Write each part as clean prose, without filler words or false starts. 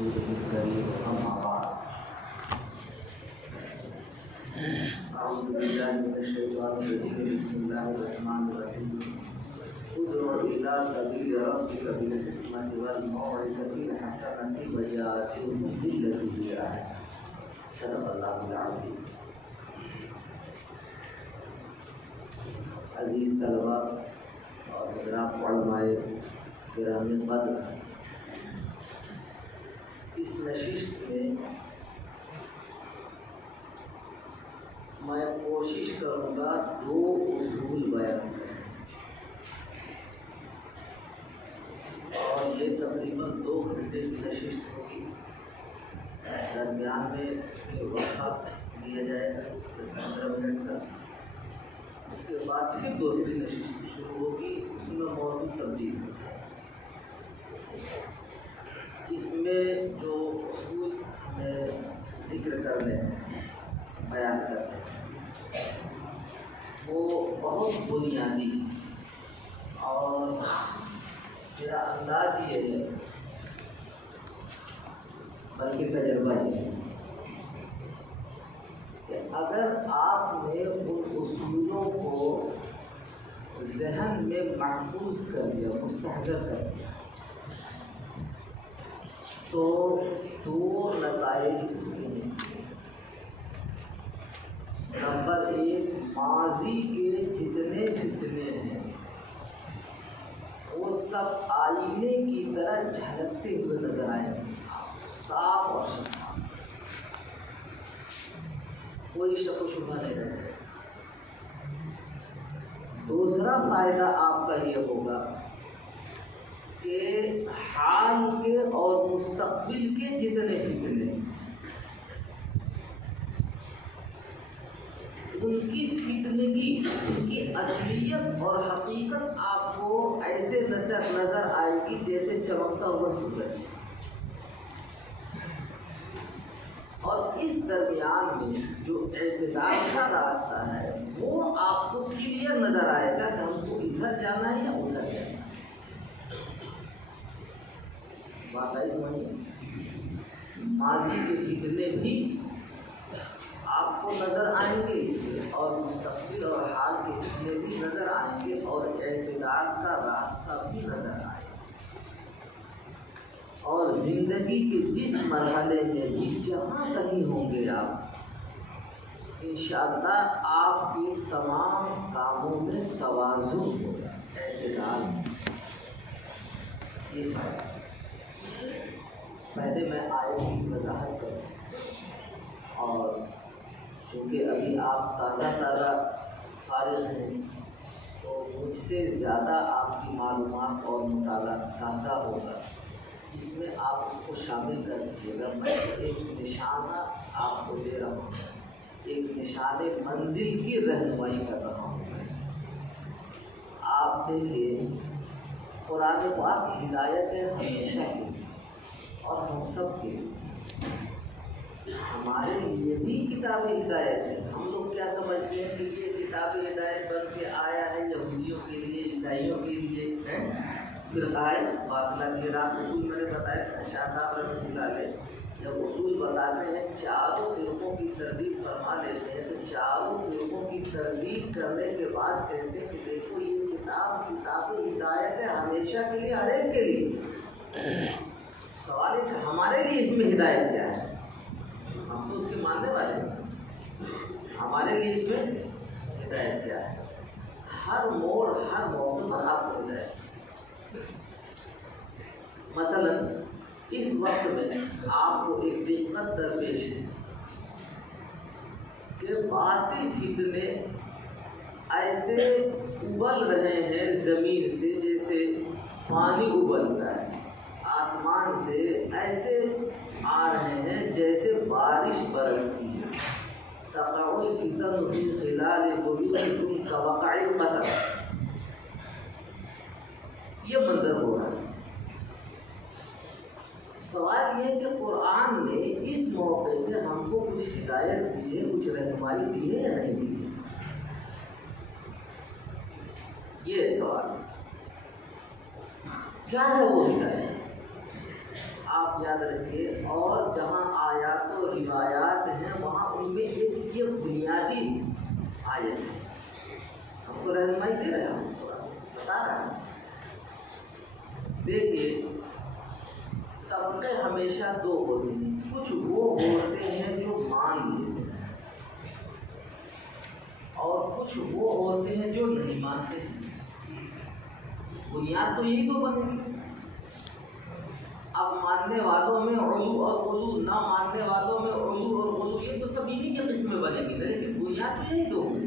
رسوله الكريم أما بعد أعوذ بالله من الشيطان الرجيم بسم الله الرحمن الرحيم ادع إلى سبيل ربك بالحكمة والموعظة الحسنة وجادلهم بالتي هي أحسن صدق الله العظيم. عزیز طلباء اور حضرات علماء کرام قدر، اس نشست میں میں کوشش کروں گا دو اصول بیان کریں، اور یہ تقریباً 2 گھنٹے کی نشست ہوگی. درمیان میں وقفہ دیا جائے گا 15 منٹ کا، اس کے بعد پھر دوسری نشست شروع ہوگی. اس میں موضوع تبدیل ہوتا ہے. اس میں جو اصول میں ذکر کرنے بیان کرتے ہیں وہ بہت بنیادی، اور میرا انداز یہ ہے بلکہ تجربہ یہ ہے کہ اگر آپ نے ان اصولوں کو ذہن میں محفوظ کر دیا، مستحضر کر دیا، تو 2 نتائج اس کے نکلے. نمبر 1، ماضی کے جتنے ہیں وہ سب آئینے کی طرح جھلکتے ہوئے نظر آئیں گے، صاف اور شفاف، کوئی شک و شبہ نہیں رہے. دوسرا فائدہ آپ کا یہ ہوگا کہ حال کے اور مستقبل کے جتنے فتنے ان کی فتنگی، ان کی اصلیت اور حقیقت آپ کو ایسے نظر آئے گی جیسے چمکتا ہوا سورج. اور اس درمیان میں جو اعتدال کا راستہ ہے وہ آپ کو کلیئر نظر آئے گا کہ ہم کو ادھر جانا ہے یا ادھر جانا ہے. بات آئی سمجھے؟ ماضی کے فتنے بھی آپ کو نظر آئیں گے اور مستقبل اور حال کے فتنے بھی نظر آئیں گے اور اعتدال کا راستہ بھی نظر آئے گا. اور زندگی کے جس مرحلے میں بھی جہاں کہیں ہوں گے آپ، انشاءاللہ آپ کی تمام کاموں میں توازن ہوگا، اعتدال. یہ فائدہ. پہلے میں آیت کی وضاحت کروں، اور چونکہ ابھی آپ تازہ فارغ ہیں تو مجھ سے زیادہ آپ کی معلومات اور مطالعہ تازہ ہوگا. اس میں آپ اس کو شامل کر دیجیے گا. میں ایک نشانہ آپ کو دے رہا ہوں، ایک نشان منزل کی رہنمائی کر رہا ہوں. آپ دیکھیے قرآن پاک ہدایت ہے ہمیشہ کی، اور ہم سب کے ہمارے لیے بھی کتاب ہدایت ہے. ہم لوگ کیا سمجھتے ہیں کہ یہ کتاب ہدایت بن کے آیا ہے یہودیوں کے لیے، عیسائیوں کے لیے ہے، فرقہ باطلہ کے رات. اصول میں نے بتایا شاہ صاحب رحمۃ اللہ علیہ جب اصول بتاتے ہیں چاروں فرقوں کی تردید فرما لیتے ہیں، تو چاروں فرقوں کی تردید کرنے کے بعد کہتے ہیں کہ دیکھو یہ کتاب ہدایت ہے ہمیشہ کے لیے، ہر ایک کے لیے. سوال ہے کہ ہمارے لیے اس میں ہدایت کیا ہے؟ ہم تو اس کے ماننے والے ہیں. ہمارے لیے اس میں ہدایت کیا ہے؟ ہر موڑ ہر موقع پر آپ کو ہدایت. مثلا اس وقت میں آپ کو ایک دقت درپیش ہے کہ باطل فتنے ایسے ابل رہے ہیں زمین سے جیسے پانی ابلتا ہے، آسمان سے ایسے آ رہے ہیں جیسے بارش برستی ہے. تقع الفتن فی خلال بیوتکم کوقع القطر. یہ منظر ہو رہا ہے. سوال یہ کہ قرآن نے اس موقع سے ہم کو کچھ ہدایت دی ہے، کچھ رہنمائی دی ہے یا نہیں دی ہے؟ یہ سوال کیا ہے وہ ہدایت؟ آپ یاد رکھیے، اور جہاں آیات و روایات ہیں وہاں ان میں ایک یہ بنیادی آیت ہے، ہم کو رہنمائی دے رہے ہیں، ہم کو بتا رہے ہیں۔ دیکھیے طبقے ہمیشہ دو ہوتے ہیں، کچھ وہ ہوتے ہیں جو مان لیتے ہیں اور کچھ وہ ہوتے ہیں جو نہیں مانتے ہیں۔ بنیاد تو یہی دو بنے گی۔ اب ماننے والوں میں علو اور غلو، نہ ماننے والوں میں علو اور غلو، یہ تو سب انہی کے قسم بنے گی، لیکن بنیاد تو یہی دو ہوگی۔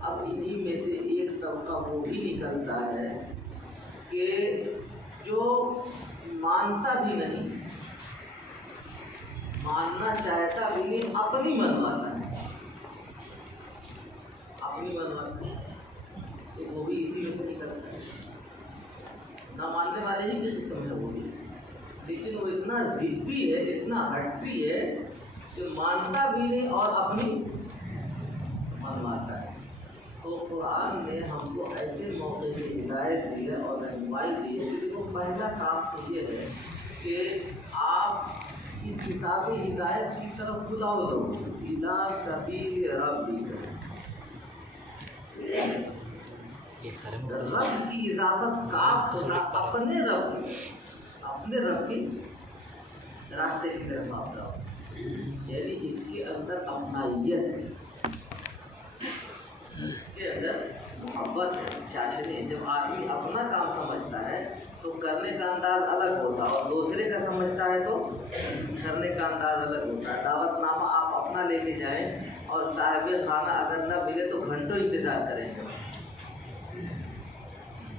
اب انہی میں سے ایک طبقہ وہ بھی نکلتا ہے کہ جو مانتا بھی نہیں، ماننا چاہتا بھی نہیں، اپنی منواتا ہے، اپنی منواتا ہے، وہ بھی اسی میں سے نکلتا ہے۔ نہ ماننے والے ہی کی قسم ہے وہ بھی، لیکن وہ اتنا ضدی ہے، اتنا ہٹتی ہے کہ مانتا بھی نہیں اور اپنی منواتا ہے۔ تو قرآن نے ہم کو ایسے موقع سے ہدایت دی ہے اور رہنمائی دی ہے کہ پہلا کام تو یہ ہے کہ آپ اس کتاب ہدایت کی طرف بلاؤ دو، الی سبیل ربک، رب کی اضافت کاف ہونا، اپنے رب کی راستے کی طرف آپ جاؤ، یعنی اس کے اندر اپنائیت ہے، اس کے اندر محبت ہے، چاشنی ہے۔ جب آدمی اپنا کام سمجھتا ہے تو کرنے کا انداز الگ ہوتا ہے، اور دوسرے کا سمجھتا ہے تو کرنے کا انداز الگ ہوتا ہے۔ دعوت نامہ آپ اپنا لے کے جائیں اور صاحب خانہ اگر نہ ملے تو گھنٹوں انتظار کریں گے،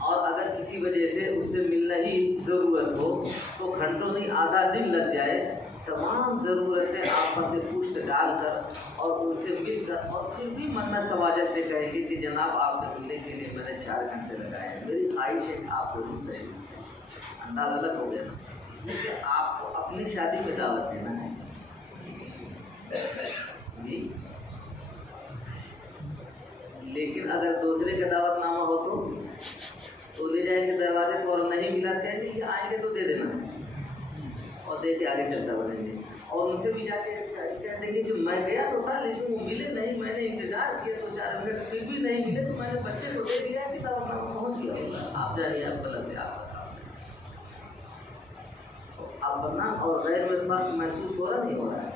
اور اگر کسی وجہ سے اس سے ملنا ہی ضرورت ہو تو گھنٹوں نہیں آدھا دن لگ جائے، تمام ضرورتیں آپس سے پشت ڈال کر اور ان سے مل کر، اور پھر بھی منت سواجت سے کہیں گے کہ جناب آپ سے ملنے کے لیے میں نے 4 گھنٹے لگائے ہیں، میری خواہش ہے کہ آپ ضرور تشریف لائیں۔ انداز الگ ہو گیا، اس لیے کہ آپ کو اپنی شادی میں دعوت دینا ہے جی، لیکن اگر دوسرے کا دعوت نامہ ہو تو لے جائیں گے دروازے پر، اور نہیں ملا کہیں گے کہ آئیں گے تو دے دینا، اور دے کے آگے چلتا بڑھیں گے، اور ان سے بھی جا کے کہہ دیں گے کہ میں گیا تو تھا لیکن وہ ملے نہیں، میں نے انتظار کیا تو 4 منٹ پھر بھی نہیں ملے، تو میں نے بچے کو دے دیا کہ دعوت نامہ پہنچ گیا ہوگا، آپ جانیے آپ غلط ہے، آپ کا کام ہے۔ اپنا اور غیر میں فرق محسوس ہو رہا نہیں ہو رہا ہے،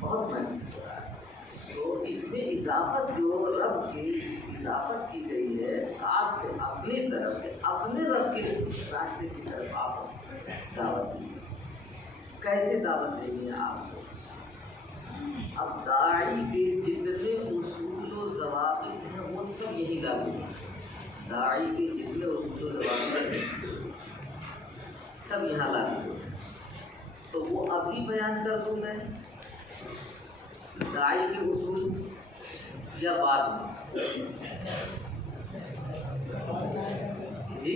بہت محسوس ہو رہا ہے۔ تو اس میں اضافت جو رب کی اضافت کی گئی ہے، آپ کے اپنی طرف سے اپنے رب کے راستے کی طرف آپ دعوت دی، کیسے دعوت دینی ہے آپ کو؟ اب داعی کے جتنے اصول و ضوابط ہیں وہ سب یہی لاگو ہیں، داعی کے جتنے اصول و ضوابط ہیں سب یہاں لاگو ہیں، تو وہ ابھی بیان کر دوں میں داعی کے اصول یا بعد میں جی؟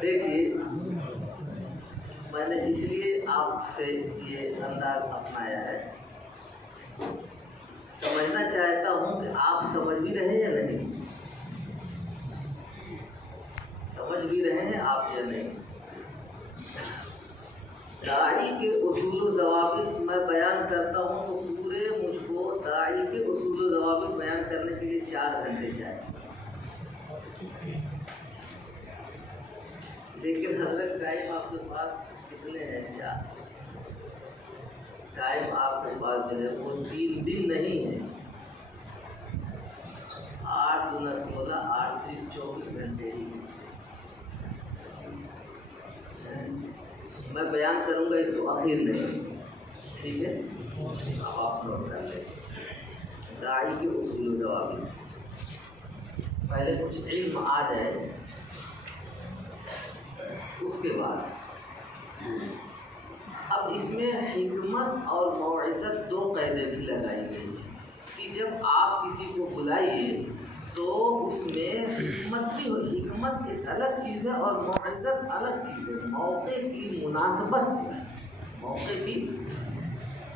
دیکھیے میں نے اس لیے آپ سے یہ انداز اپنایا ہے، سمجھنا چاہتا ہوں کہ آپ سمجھ بھی رہے ہیں یا نہیں، سمجھ بھی رہے ہیں آپ یا نہیں۔ داعی کے اصول و ضوابط میں بیان کرتا ہوں تو پورے مجھ کو داعی کے اصول و ضوابط بیان کرنے کے لیے 4 گھنٹے چاہیے، لیکن حضرت ٹائم آپ کے پاس کتنے ہیں؟ 4 ٹائم آپ کے پاس جو ہے وہ 3 دن نہیں ہے، 8 × 16 8 × 24 گھنٹے ہی ہے۔ میں بیان کروں گا اس کو اخیر نشست، ٹھیک ہے؟ اب آپ نوٹ کر لیں داعی کے اصول و ضوابط، پہلے کچھ علم آ جائے اس کے بعد اب اس میں حکمت اور موعظت 2 قیدیں بھی لگائی گئی ہیں کہ جب آپ کسی کو بلائیے تو اس میں حکمت بھی ہو، حکمت ایک الگ چیز ہے اور موعظت الگ چیز ہے، موقع کی مناسبت سے، موقع کی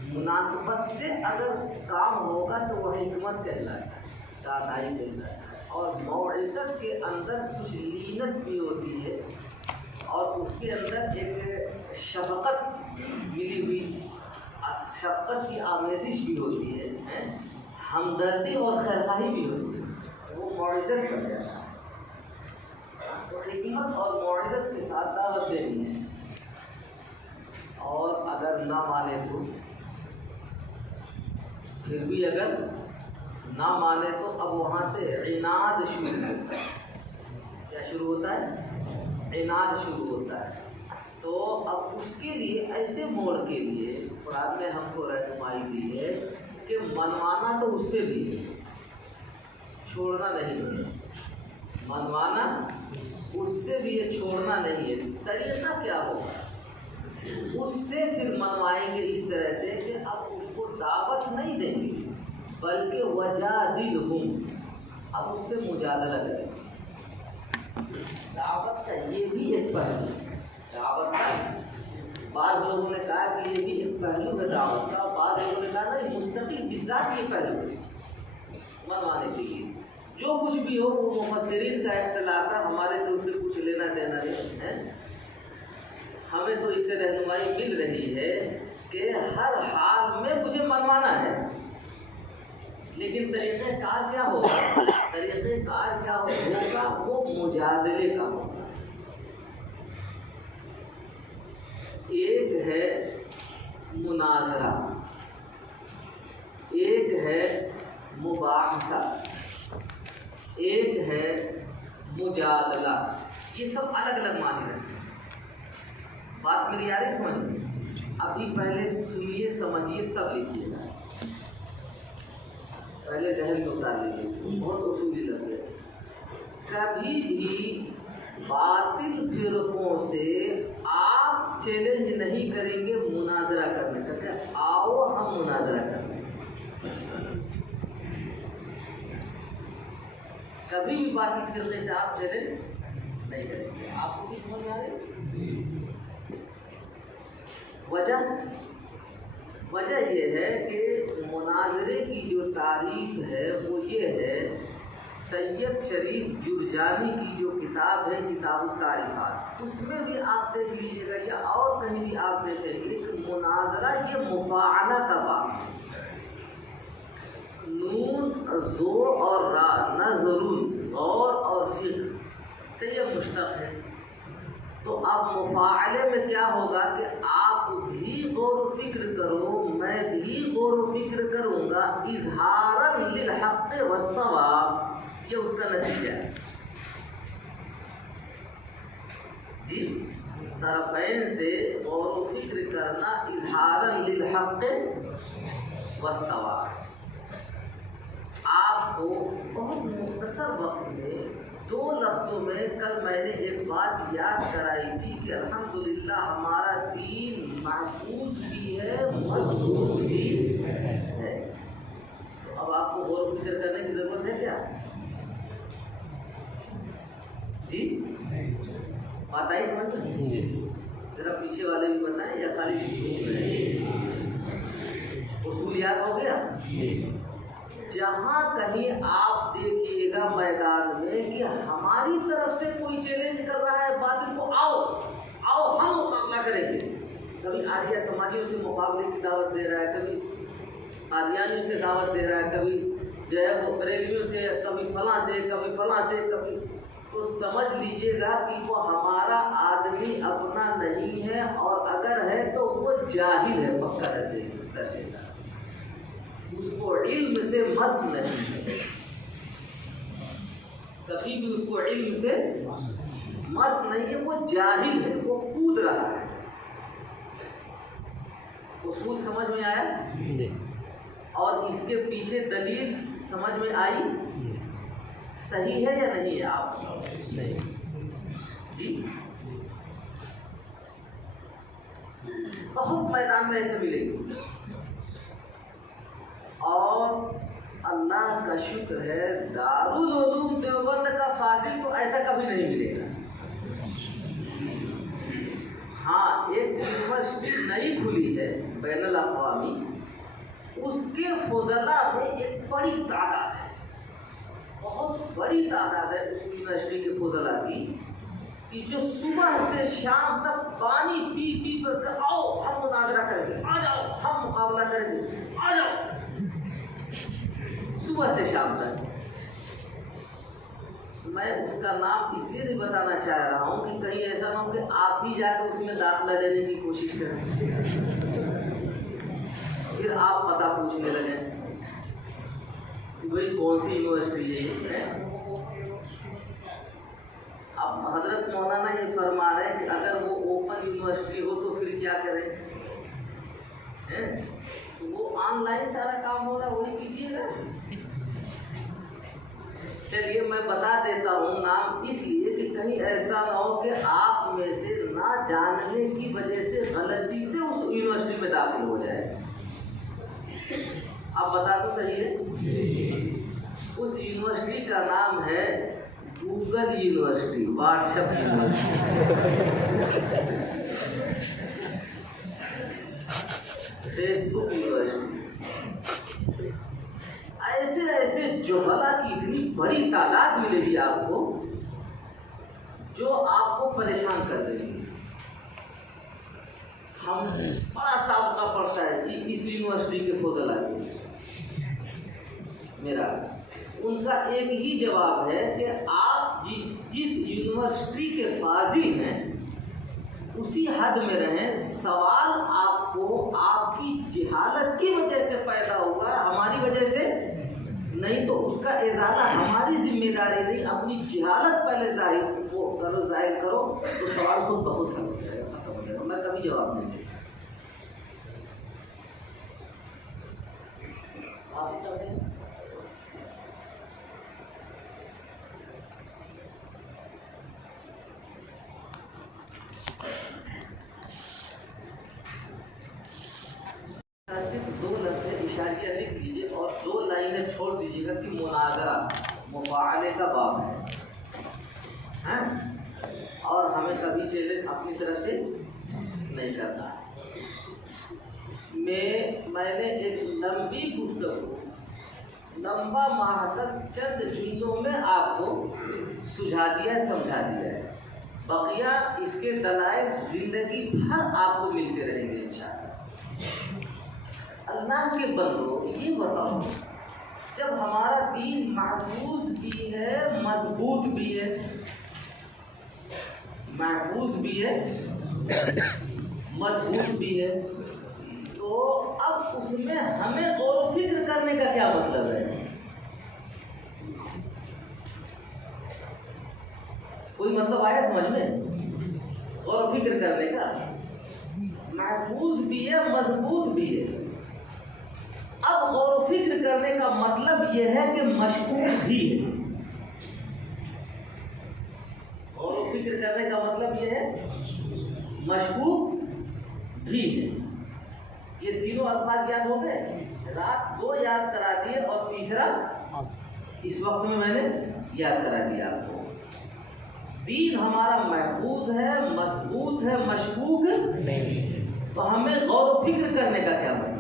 مناسبت سے اگر کام ہوگا تو وہ حکمت کہلاتا ہے، دانائی کہلاتا ہے۔ اور موعظت کے اندر کچھ لینت بھی ہوتی ہے اور اس کے اندر ایک شفقت ملی ہوئی، شفقت کی آمیزش بھی ہوتی ہے، ہمدردی اور خیرخواہی بھی ہوتی ہے، وہ موعظت بن جاتا ہے۔ تو حکمت اور موعظت کے ساتھ دعوت دینی ہے، اور اگر نہ مانے تو پھر بھی اگر نہ مانے تو اب وہاں سے عناد شروع ہوتا ہے۔ کیا شروع ہوتا ہے؟ عناد شروع ہوتا ہے۔ تو اب اس کے لیے ایسے موڑ کے لیے قرآن نے ہم کو رہنمائی دی ہے کہ منوانا تو اس سے بھی ہے، چھوڑنا نہیں ہے، منوانا اس سے بھی ہے، چھوڑنا نہیں ہے۔ طریقہ کیا ہوگا؟ اس سے پھر منوائیں گے اس طرح سے کہ اب اس کو دعوت نہیں دیں گے بلکہ وجادلہم، اب اس سے مجادلہ کریں گے۔ دعوت کا یہ بھی ایک پہلو، دعوت کا بعض لوگوں نے کہا کہ یہ بھی ایک پہلو ہے دعوت کا، بعض لوگوں نے کہا نہیں، مستقل بذات یہ پہلو ہے منوانے کے لیے۔ جو کچھ بھی ہو وہ مفسرین کا اختلاف ہے، ہمارے سے اسے کچھ لینا دینا نہیں ہے۔ ہمیں تو اس سے رہنمائی مل رہی ہے کہ ہر حال میں مجھے منوانا ہے، لیکن طریقہ کار کیا ہوگا؟ طریقہ کار کیا ہوگا؟ وہ مجادلے کا ہوگا۔ ایک ہے مناظرہ، ایک ہے مباحثہ، ایک ہے مجادلہ، یہ سب الگ الگ معنی ہیں۔ بات میری آ رہی سمجھ میں؟ ابھی پہلے سنیے، سمجھیے، تب لکھیے گا، پہلے ذہن میں اتار لیجیے، بہت اصولی لگ ہے۔ کبھی بھی باطل فرقوں سے آپ چیلنج نہیں کریں گے مناظرہ کرنے کا، کہ آؤ ہم مناظرہ کریں، کبھی بھی باطل فرقے سے آپ چیلنج نہیں کریں گے۔ آپ کو بھی سمجھ میں آ رہی؟ وجہ یہ ہے کہ مناظرے کی جو تعریف ہے وہ یہ ہے، سید شریف جرجانی کی جو کتاب ہے کتاب التعریفات، اس میں بھی آپ دیکھ لیجیے گا یا اور کہیں بھی آپ دیکھیں گے کہ مناظرہ یہ مفاعلہ کا باب ہے۔ نون زور اور را، نہ ضرور، اور فکر سے یہ مشتق ہے۔ تو اب مفاعلے میں کیا ہوگا کہ آپ بھی غور و فکر کرو، میں بھی غور و فکر کروں گا، اظہارا للحق والصواب، یہ اس کا نتیجہ ہے۔ جی، طرفین سے غور و فکر کرنا، اظہارا للحق والصواب۔ آپ کو بہت مختصر وقت میں 2 لفظوں میں کل میں نے ایک بات یاد کرائی تھی کہ الحمدللہ ہمارا دین محفوظ بھی ہے، مضبوط بھی ہے۔ تو اب آپ کو غور و فکر کرنے کی ضرورت ہے کیا؟ جی بات آئی سمجھ میں؟ ذرا پیچھے والے بھی بتائیں یا خالی اصول یاد ہو گیا؟ جہاں کہیں آپ دیکھیے گا میدان میں کہ ہماری طرف سے کوئی چیلنج کر رہا ہے باطل کو، آؤ ہم مقابلہ کریں گے۔ کبھی آریہ سماجیوں سے مقابلے کی دعوت دے رہا ہے، کبھی آدیانیوں سے دعوت دے رہا ہے، کبھی جو ہے وہ بریلویوں سے، کبھی فلاں سے، کبھی فلاں سے، کبھی، تو سمجھ لیجیے گا کہ وہ ہمارا آدمی اپنا نہیں ہے، اور اگر ہے تو وہ جاہل ہے، پکا رہتے ہیں، اس کو علم سے مس نہیں ہے، کبھی بھی اس کو علم سے مس نہیں ہے، وہ جاہل ہے، وہ کود رہا ہے۔ اصول سمجھ میں آیا؟ اور اس کے پیچھے دلیل سمجھ میں آئی؟ صحیح ہے یا نہیں ہے؟ آپ صحیح جی، بہت میدان میں ایسے ملے گی، اور اللہ کا شکر ہے دارالعلوم دیوبند کا فاضل تو ایسا کبھی نہیں ملے گا۔ ہاں، ایک یونیورسٹی نئی کھلی ہے بین الاقوامی، کے فضلا میں ایک بڑی تعداد ہے، بہت بڑی تعداد ہے اس یونیورسٹی کے فضلا کی، کہ جو صبح سے شام تک پانی پی پی کر آؤ ہم مناظرہ کریں گے، آ جاؤ ہم مقابلہ کریں گے، آ جاؤ، صبح سے شام تک۔ میں اس کا نام اس لیے نہیں بتانا چاہ رہا ہوں کہ کہیں ایسا نہ ہو کہ آپ ہی جا کے اس میں داخلہ لینے کی کوشش کریں، پھر آپ پتہ پوچھنے لگیں کہ بھائی کون سی یونیورسٹی ہے۔ اب حضرت مولانا یہ فرما رہے ہیں کہ اگر وہ اوپن یونیورسٹی ہو تو پھر کیا کریں؟ وہ آن لائن سارا کام ہو رہا ہے، وہی کیجیے گا۔ چلیے میں بتا دیتا ہوں نام اس لیے کہ کہیں ایسا نہ ہو کہ آپ میں سے نہ جاننے کی وجہ سے غلطی سے اس یونیورسٹی میں داخل ہو جائے۔ آپ بتا تو صحیح ہے؟ اس یونیورسٹی کا نام ہے Google university, WhatsApp university, Facebook university. ایسے ایسے جہلا کی اتنی بڑی تعداد ملے گی آپ کو جو آپ کو پریشان کر دے گی۔ ہم بڑا سابقہ پڑتا ہے کہ اس یونیورسٹی کے فضلا سے میرا، ان کا ایک ہی جواب ہے کہ آپ جس یونیورسٹی کے قاضی ہیں اسی حد میں رہیں۔ سوال آپ کو آپ کی جہالت کی وجہ سے پیدا ہوا، ہماری وجہ سے نہیں، تو اس کا ازالہ ہماری ذمہ داری نہیں، اپنی جہالت پہلے ظاہر کرو تو سوال خود بخود ختم ہو جائے گا۔ میں کبھی جواب نہیں دیتا۔ آپ ہی سمجھیں صرف 2 لفظ اشاریہ لکھ لیجیے اور 2 لائنیں چھوڑ دیجیے گا کہ مناظرہ مفاعلے کا باب ہے، اور ہمیں کبھی چیلنج اپنی طرف سے نہیں کرنا۔ میں نے ایک لمبی گفتگو، لمبا مباحثت چند جملوں میں آپ کو سجھا دیا، سمجھا دیا ہے۔ بقیہ اس کے دلائل زندگی بھر آپ کو ملتے رہیں گے انشاءاللہ۔ اللہ کے بندو یہ بتاؤ، جب ہمارا دین محفوظ بھی ہے، مضبوط بھی ہے، محفوظ بھی ہے، مضبوط بھی ہے، تو اب اس میں ہمیں غور و فکر کرنے کا کیا مطلب ہے؟ کوئی مطلب آیا سمجھ میں؟ غور و فکر کرنے کا، محفوظ بھی ہے، مضبوط بھی ہے۔ اب غور و فکر کرنے کا مطلب یہ ہے کہ مشکوک بھی ہے۔ غور و فکر کرنے کا مطلب یہ ہے مشکوک بھی ہے۔ یہ تینوں الفاظ یاد ہو گئے؟ رات 2 یاد کرا دیے اور تیسرا اس وقت میں نے یاد کرا دیا آپ کو۔ دین ہمارا محفوظ ہے، مضبوط ہے، مشکوک نہیں، تو ہمیں غور و فکر کرنے کا کیا مطلب؟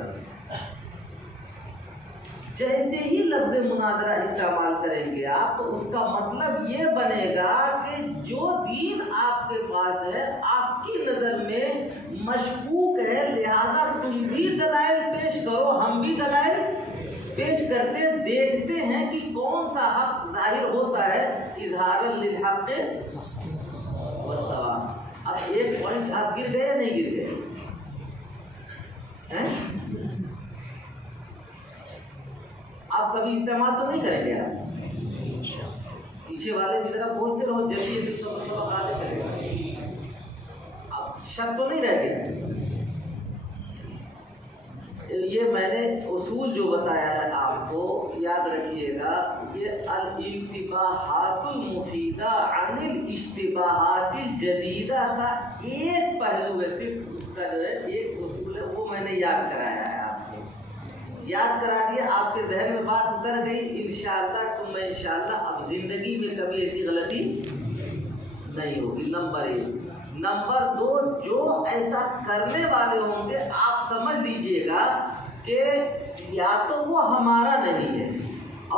جیسے ہی لفظ مناظرہ استعمال کریں گے آپ، تو اس کا مطلب یہ بنے گا کہ جو دین آپ کے پاس ہے آپ کی نظر میں مشکوک ہے، لہذا تم بھی دلائل پیش کرو، ہم بھی دلائل پیش کرتے دیکھتے ہیں کہ کون سا حق ظاہر ہوتا ہے، اظہار للحق والصواب۔ اب ایک پوائنٹ آپ گر گئے یا نہیں گر گئے؟ آپ کبھی استعمال تو نہیں کریں گے؟ آپ پیچھے والے کی طرف بولتے رہو، جلدی سبق آگے چلے گا۔ اب شک تو نہیں رہ گیا؟ یہ میں نے اصول جو بتایا ہے آپ کو یاد رکھیے گا، یہ الانتباہات المفیدہ عن الاشتباہات الجدیدہ کا ایک پہلو ہے، صرف اس کا جو ہے ایک اصول ہے، وہ میں نے یاد کرایا ہے آپ کو، یاد کرا دیا، آپ کے ذہن میں بات اتر گئی انشاءاللہ ثم انشاءاللہ۔ اب زندگی میں کبھی ایسی غلطی نہیں ہوگی، نمبر 1۔ نمبر 2، جو ایسا کرنے والے ہوں گے آپ سمجھ لیجئے گا کہ یا تو وہ ہمارا نہیں ہے،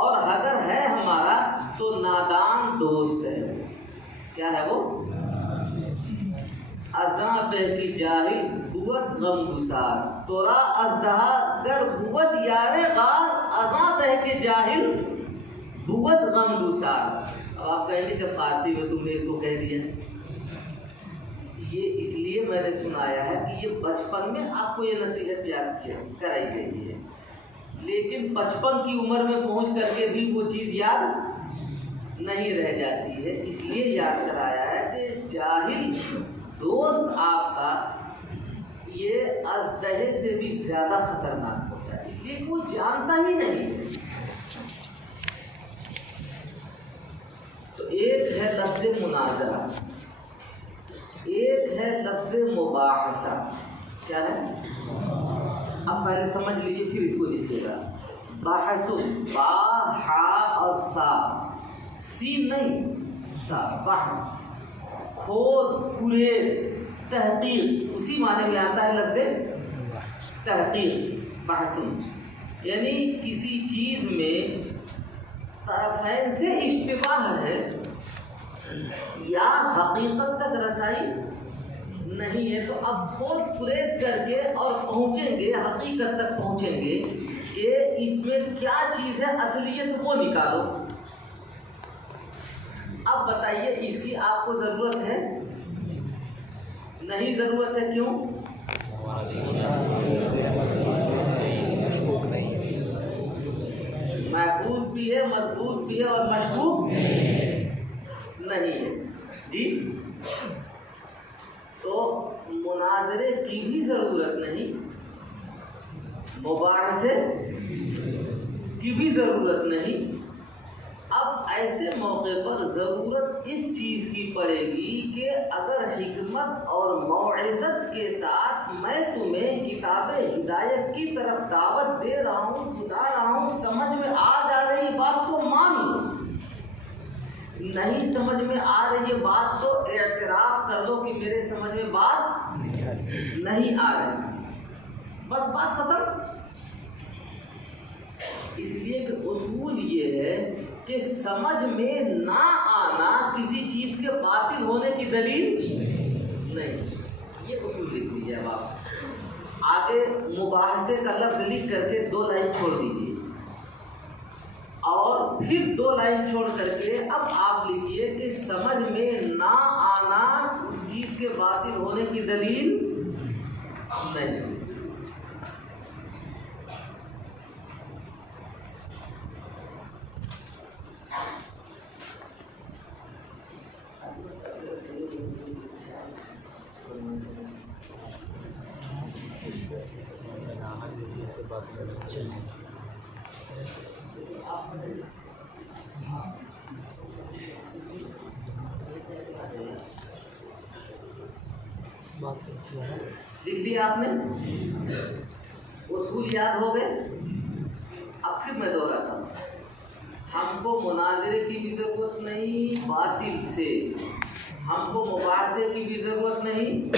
اور اگر ہے ہمارا تو نادان دوست ہے. کیا ہے وہ؟ ازاں بہ کی جاہل بود غم گسار، تورا ازدہا گر بود یار غار، ازاں بہ کے جاہل بود غم گسار. اب آپ کہیں گے کہ فارسی میں تم نے اس کو کہہ دیا. یہ اس لیے میں نے سنایا ہے کہ یہ بچپن میں آپ کو یہ نصیحت یاد کرائی گئی ہے، لیکن 55 کی عمر میں پہنچ کر کے بھی وہ چیز یاد نہیں رہ جاتی ہے. اس لیے یاد کرایا ہے کہ جاہل دوست آپ کا یہ ازدہے سے بھی زیادہ خطرناک ہوتا ہے، اس لیے کوئی جانتا ہی نہیں ہے. تو ایک ہے لفظ مناظرہ، ایک ہے لفظ مباحثہ. کیا ہے؟ اب پہلے سمجھ لیجیے پھر اس کو لکھیے گا. باحث، با ہا اور سا، سین نہیں سا. بحث کھود کھرید تحقیق، اسی معنی میں آتا ہے لفظ تحقیق. بحث یعنی کسی چیز میں طرفین سے اشتباہ ہے یا حقیقت تک رسائی نہیں ہے، تو اب کھود کھرید کر کے اور پہنچیں گے، حقیقت تک پہنچیں گے کہ اس میں کیا چیز ہے اصلیت وہ نکالو. اب بتائیے اس کی آپ کو ضرورت ہے؟ نہیں ضرورت ہے. کیوں؟ محفوظ بھی ہے، مضبوط بھی ہے اور مشکوک نہیں ہے. جی تو مناظرے کی بھی ضرورت نہیں، مباحثے کی بھی ضرورت نہیں. اب ایسے موقع پر ضرورت اس چیز کی پڑے گی کہ اگر حکمت اور موعظت کے ساتھ میں تمہیں کتاب ہدایت کی طرف دعوت دے رہا ہوں، بتا رہا ہوں، سمجھ میں آ جا رہی بات تو مان لو، نہیں سمجھ میں آ رہی ہے بات تو اعتراف کر لو کہ میرے سمجھ میں بات نہیں آ رہی، بس بات ختم. اس لیے کہ اصول یہ ہے کہ سمجھ میں نہ آنا کسی چیز کے باطل ہونے کی دلیل نہیں. یہ اصول لکھ لیجیے. اب آپ آگے مباحثے کا لفظ لکھ کر کے 2 لائن چھوڑ دیجیے، اور پھر 2 لائن چھوڑ کر کے اب آپ لکھیے کہ سمجھ میں نہ آنا اس چیز کے باطل ہونے کی دلیل نہیں. لکھ لیا آپ نے؟ اصول یاد ہو گئے؟ اب پھر میں دوہراتا ہوں. ہم کو مناظرے کی بھی ضرورت نہیں باطل سے، ہم کو مباحثے کی بھی ضرورت نہیں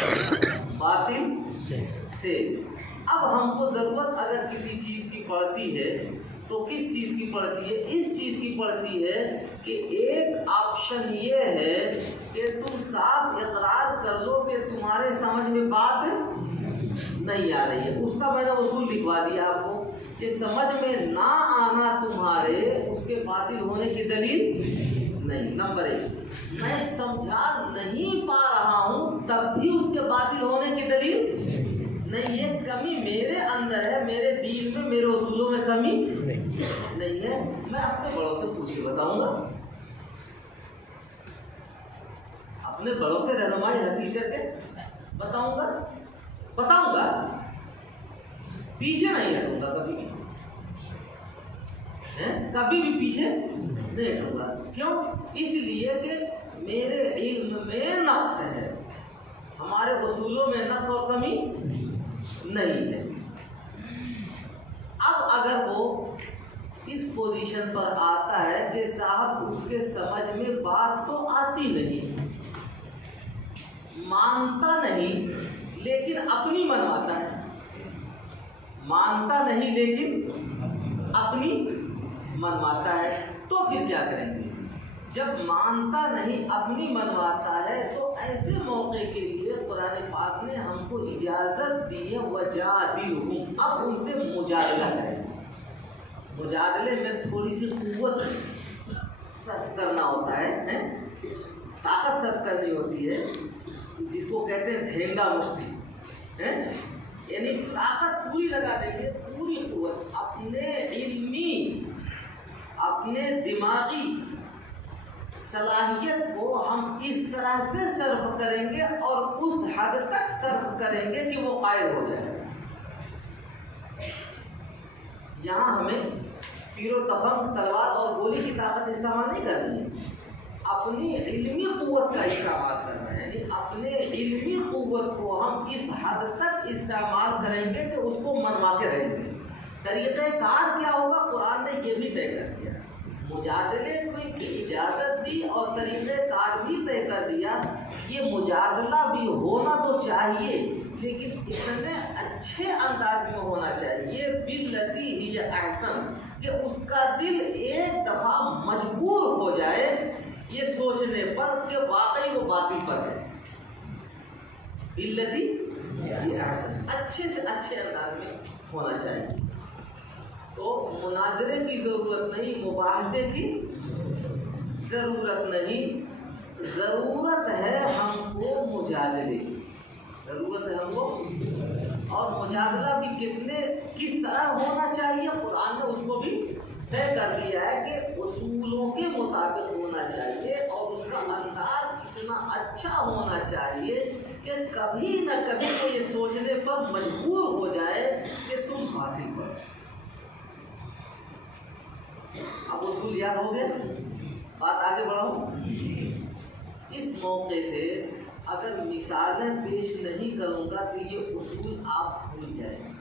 باطل سے. اب ہم کو ضرورت اگر کسی چیز کی پڑتی ہے تو کس چیز کی پڑتی ہے؟ اس چیز کی پڑتی ہے کہ ایک آپشن یہ ہے کہ تم صاف اقرار کر لو کہ تمہارے سمجھ میں بات نہیں آ رہی ہے. اس کا میں نے اصول لکھوا دیا آپ کو کہ سمجھ میں نہ آنا تمہارے اس کے باطل ہونے کی دلیل نہیں. نمبر 1، میں سمجھا نہیں پا رہا ہوں تب بھی اس کے باطل ہونے کی دلیل نہیں. یہ کمی میرے اندر ہے، میرے دین میں، میرے اصولوں میں کمی نہیں ہے. میں اپنے بڑوں سے پوچھ کے بتاؤں گا، اپنے بڑوں سے رہنمائی حاصل کر کے بتاؤں گا، پیچھے نہیں ہٹوں گا کبھی بھی پیچھے نہیں ہٹوں گا. کیوں؟ اس لیے کہ میرے علم میں نقص ہے، ہمارے اصولوں میں نقص اور کمی نہیں ہے. اب اگر وہ اس پوزیشن پر آتا ہے کہ صاحب اس کے سمجھ میں بات تو آتی نہیں، مانتا نہیں، لیکن اپنی منواتا ہے، مانتا نہیں لیکن اپنی منواتا ہے، تو پھر کیا کریں گے؟ جب مانتا نہیں اپنی منواتا ہے تو ایسے موقع کے لیے قرآن پاک نے ہم کو اجازت دی ہے وجادلہم، اب ان سے مجادلہ کریں۔ مجادلے میں تھوڑی سی قوت صرف کرنا ہوتا ہے، طاقت صرف کرنی ہوتی ہے، جس کو کہتے ہیں دھینگا مشتی، یعنی طاقت پوری لگا دیں گے، پوری قوت، اپنے علمی اپنے دماغی صلاحیت کو ہم اس طرح سے صرف کریں گے اور اس حد تک صرف کریں گے کہ وہ قائل ہو جائے۔ یہاں ہمیں تیر و تفنگ، تلوار اور گولی کی طاقت استعمال نہیں کرنی ہے، اپنی علمی قوت کا استعمال کرنا ہے، یعنی اپنے علمی قوت کو ہم اس حد تک استعمال کریں گے کہ اس کو منوا کے رہیں گے۔ طریقہ کار کیا ہوگا؟ قرآن نے یہ بھی طے کر دیا، مجادلے کی اجازت دی اور طریقہ کار بھی طے کر دیا۔ یہ مجادلہ بھی ہونا تو چاہیے لیکن اتنے اچھے انداز میں ہونا چاہیے، باللتی ہی احسن، کہ اس کا دل ایک دفعہ مجبور ہو جائے یہ سوچنے پر کہ واقعی وہ باطل پر ہے۔ باللتی ہی احسن، اچھے سے اچھے انداز میں ہونا چاہیے۔ تو مناظرے کی ضرورت نہیں، مباحثے کی ضرورت نہیں، ضرورت ہے ہم کو مجادلے کی، ضرورت ہے ہم کو۔ اور مجادلہ بھی کس طرح ہونا چاہیے، قرآن نے اس کو بھی طے کر دیا ہے کہ اصولوں کے مطابق ہونا چاہیے اور اس کا انداز اتنا اچھا ہونا چاہیے کہ کبھی نہ کبھی تو یہ سوچنے پر مجبور ہو جائے کہ تم باطل پر۔ اب اصول یاد ہو گئے، بات آگے بڑھاؤں۔ اس موقع سے اگر مثالیں پیش نہیں کروں گا تو یہ اصول آپ بھول جائیں گے،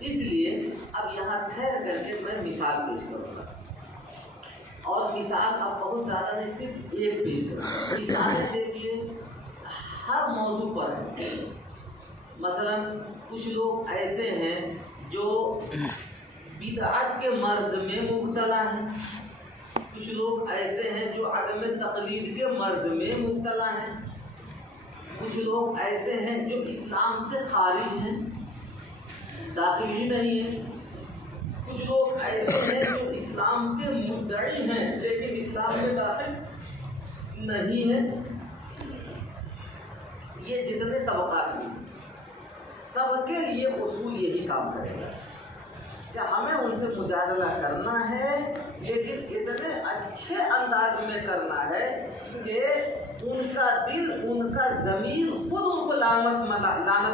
اس لیے اب یہاں ٹھہر کر کے میں مثال پیش کروں گا، اور مثال اب بہت زیادہ نہیں، صرف ایک پیش کروں گا۔ مثالیں دیکھیے ہر موضوع پر ہے۔ مثلا کچھ لوگ ایسے ہیں جو بدعت کے مرض میں مبتلا ہیں، کچھ لوگ ایسے ہیں جو عدم تقلید کے مرض میں مبتلا ہیں، کچھ لوگ ایسے ہیں جو اسلام سے خارج ہیں، داخل ہی نہیں ہیں، کچھ لوگ ایسے ہیں جو اسلام کے مدعی ہیں لیکن اسلام میں داخل نہیں ہیں۔ یہ جتنے طبقات ہیں سب کے لیے اصول یہی کام کرے گا کہ ہمیں ان سے مجادلہ کرنا ہے لیکن اتنے اچھے انداز میں کرنا ہے کہ ان کا دل، ان کا ضمیر خود ان کو لعنت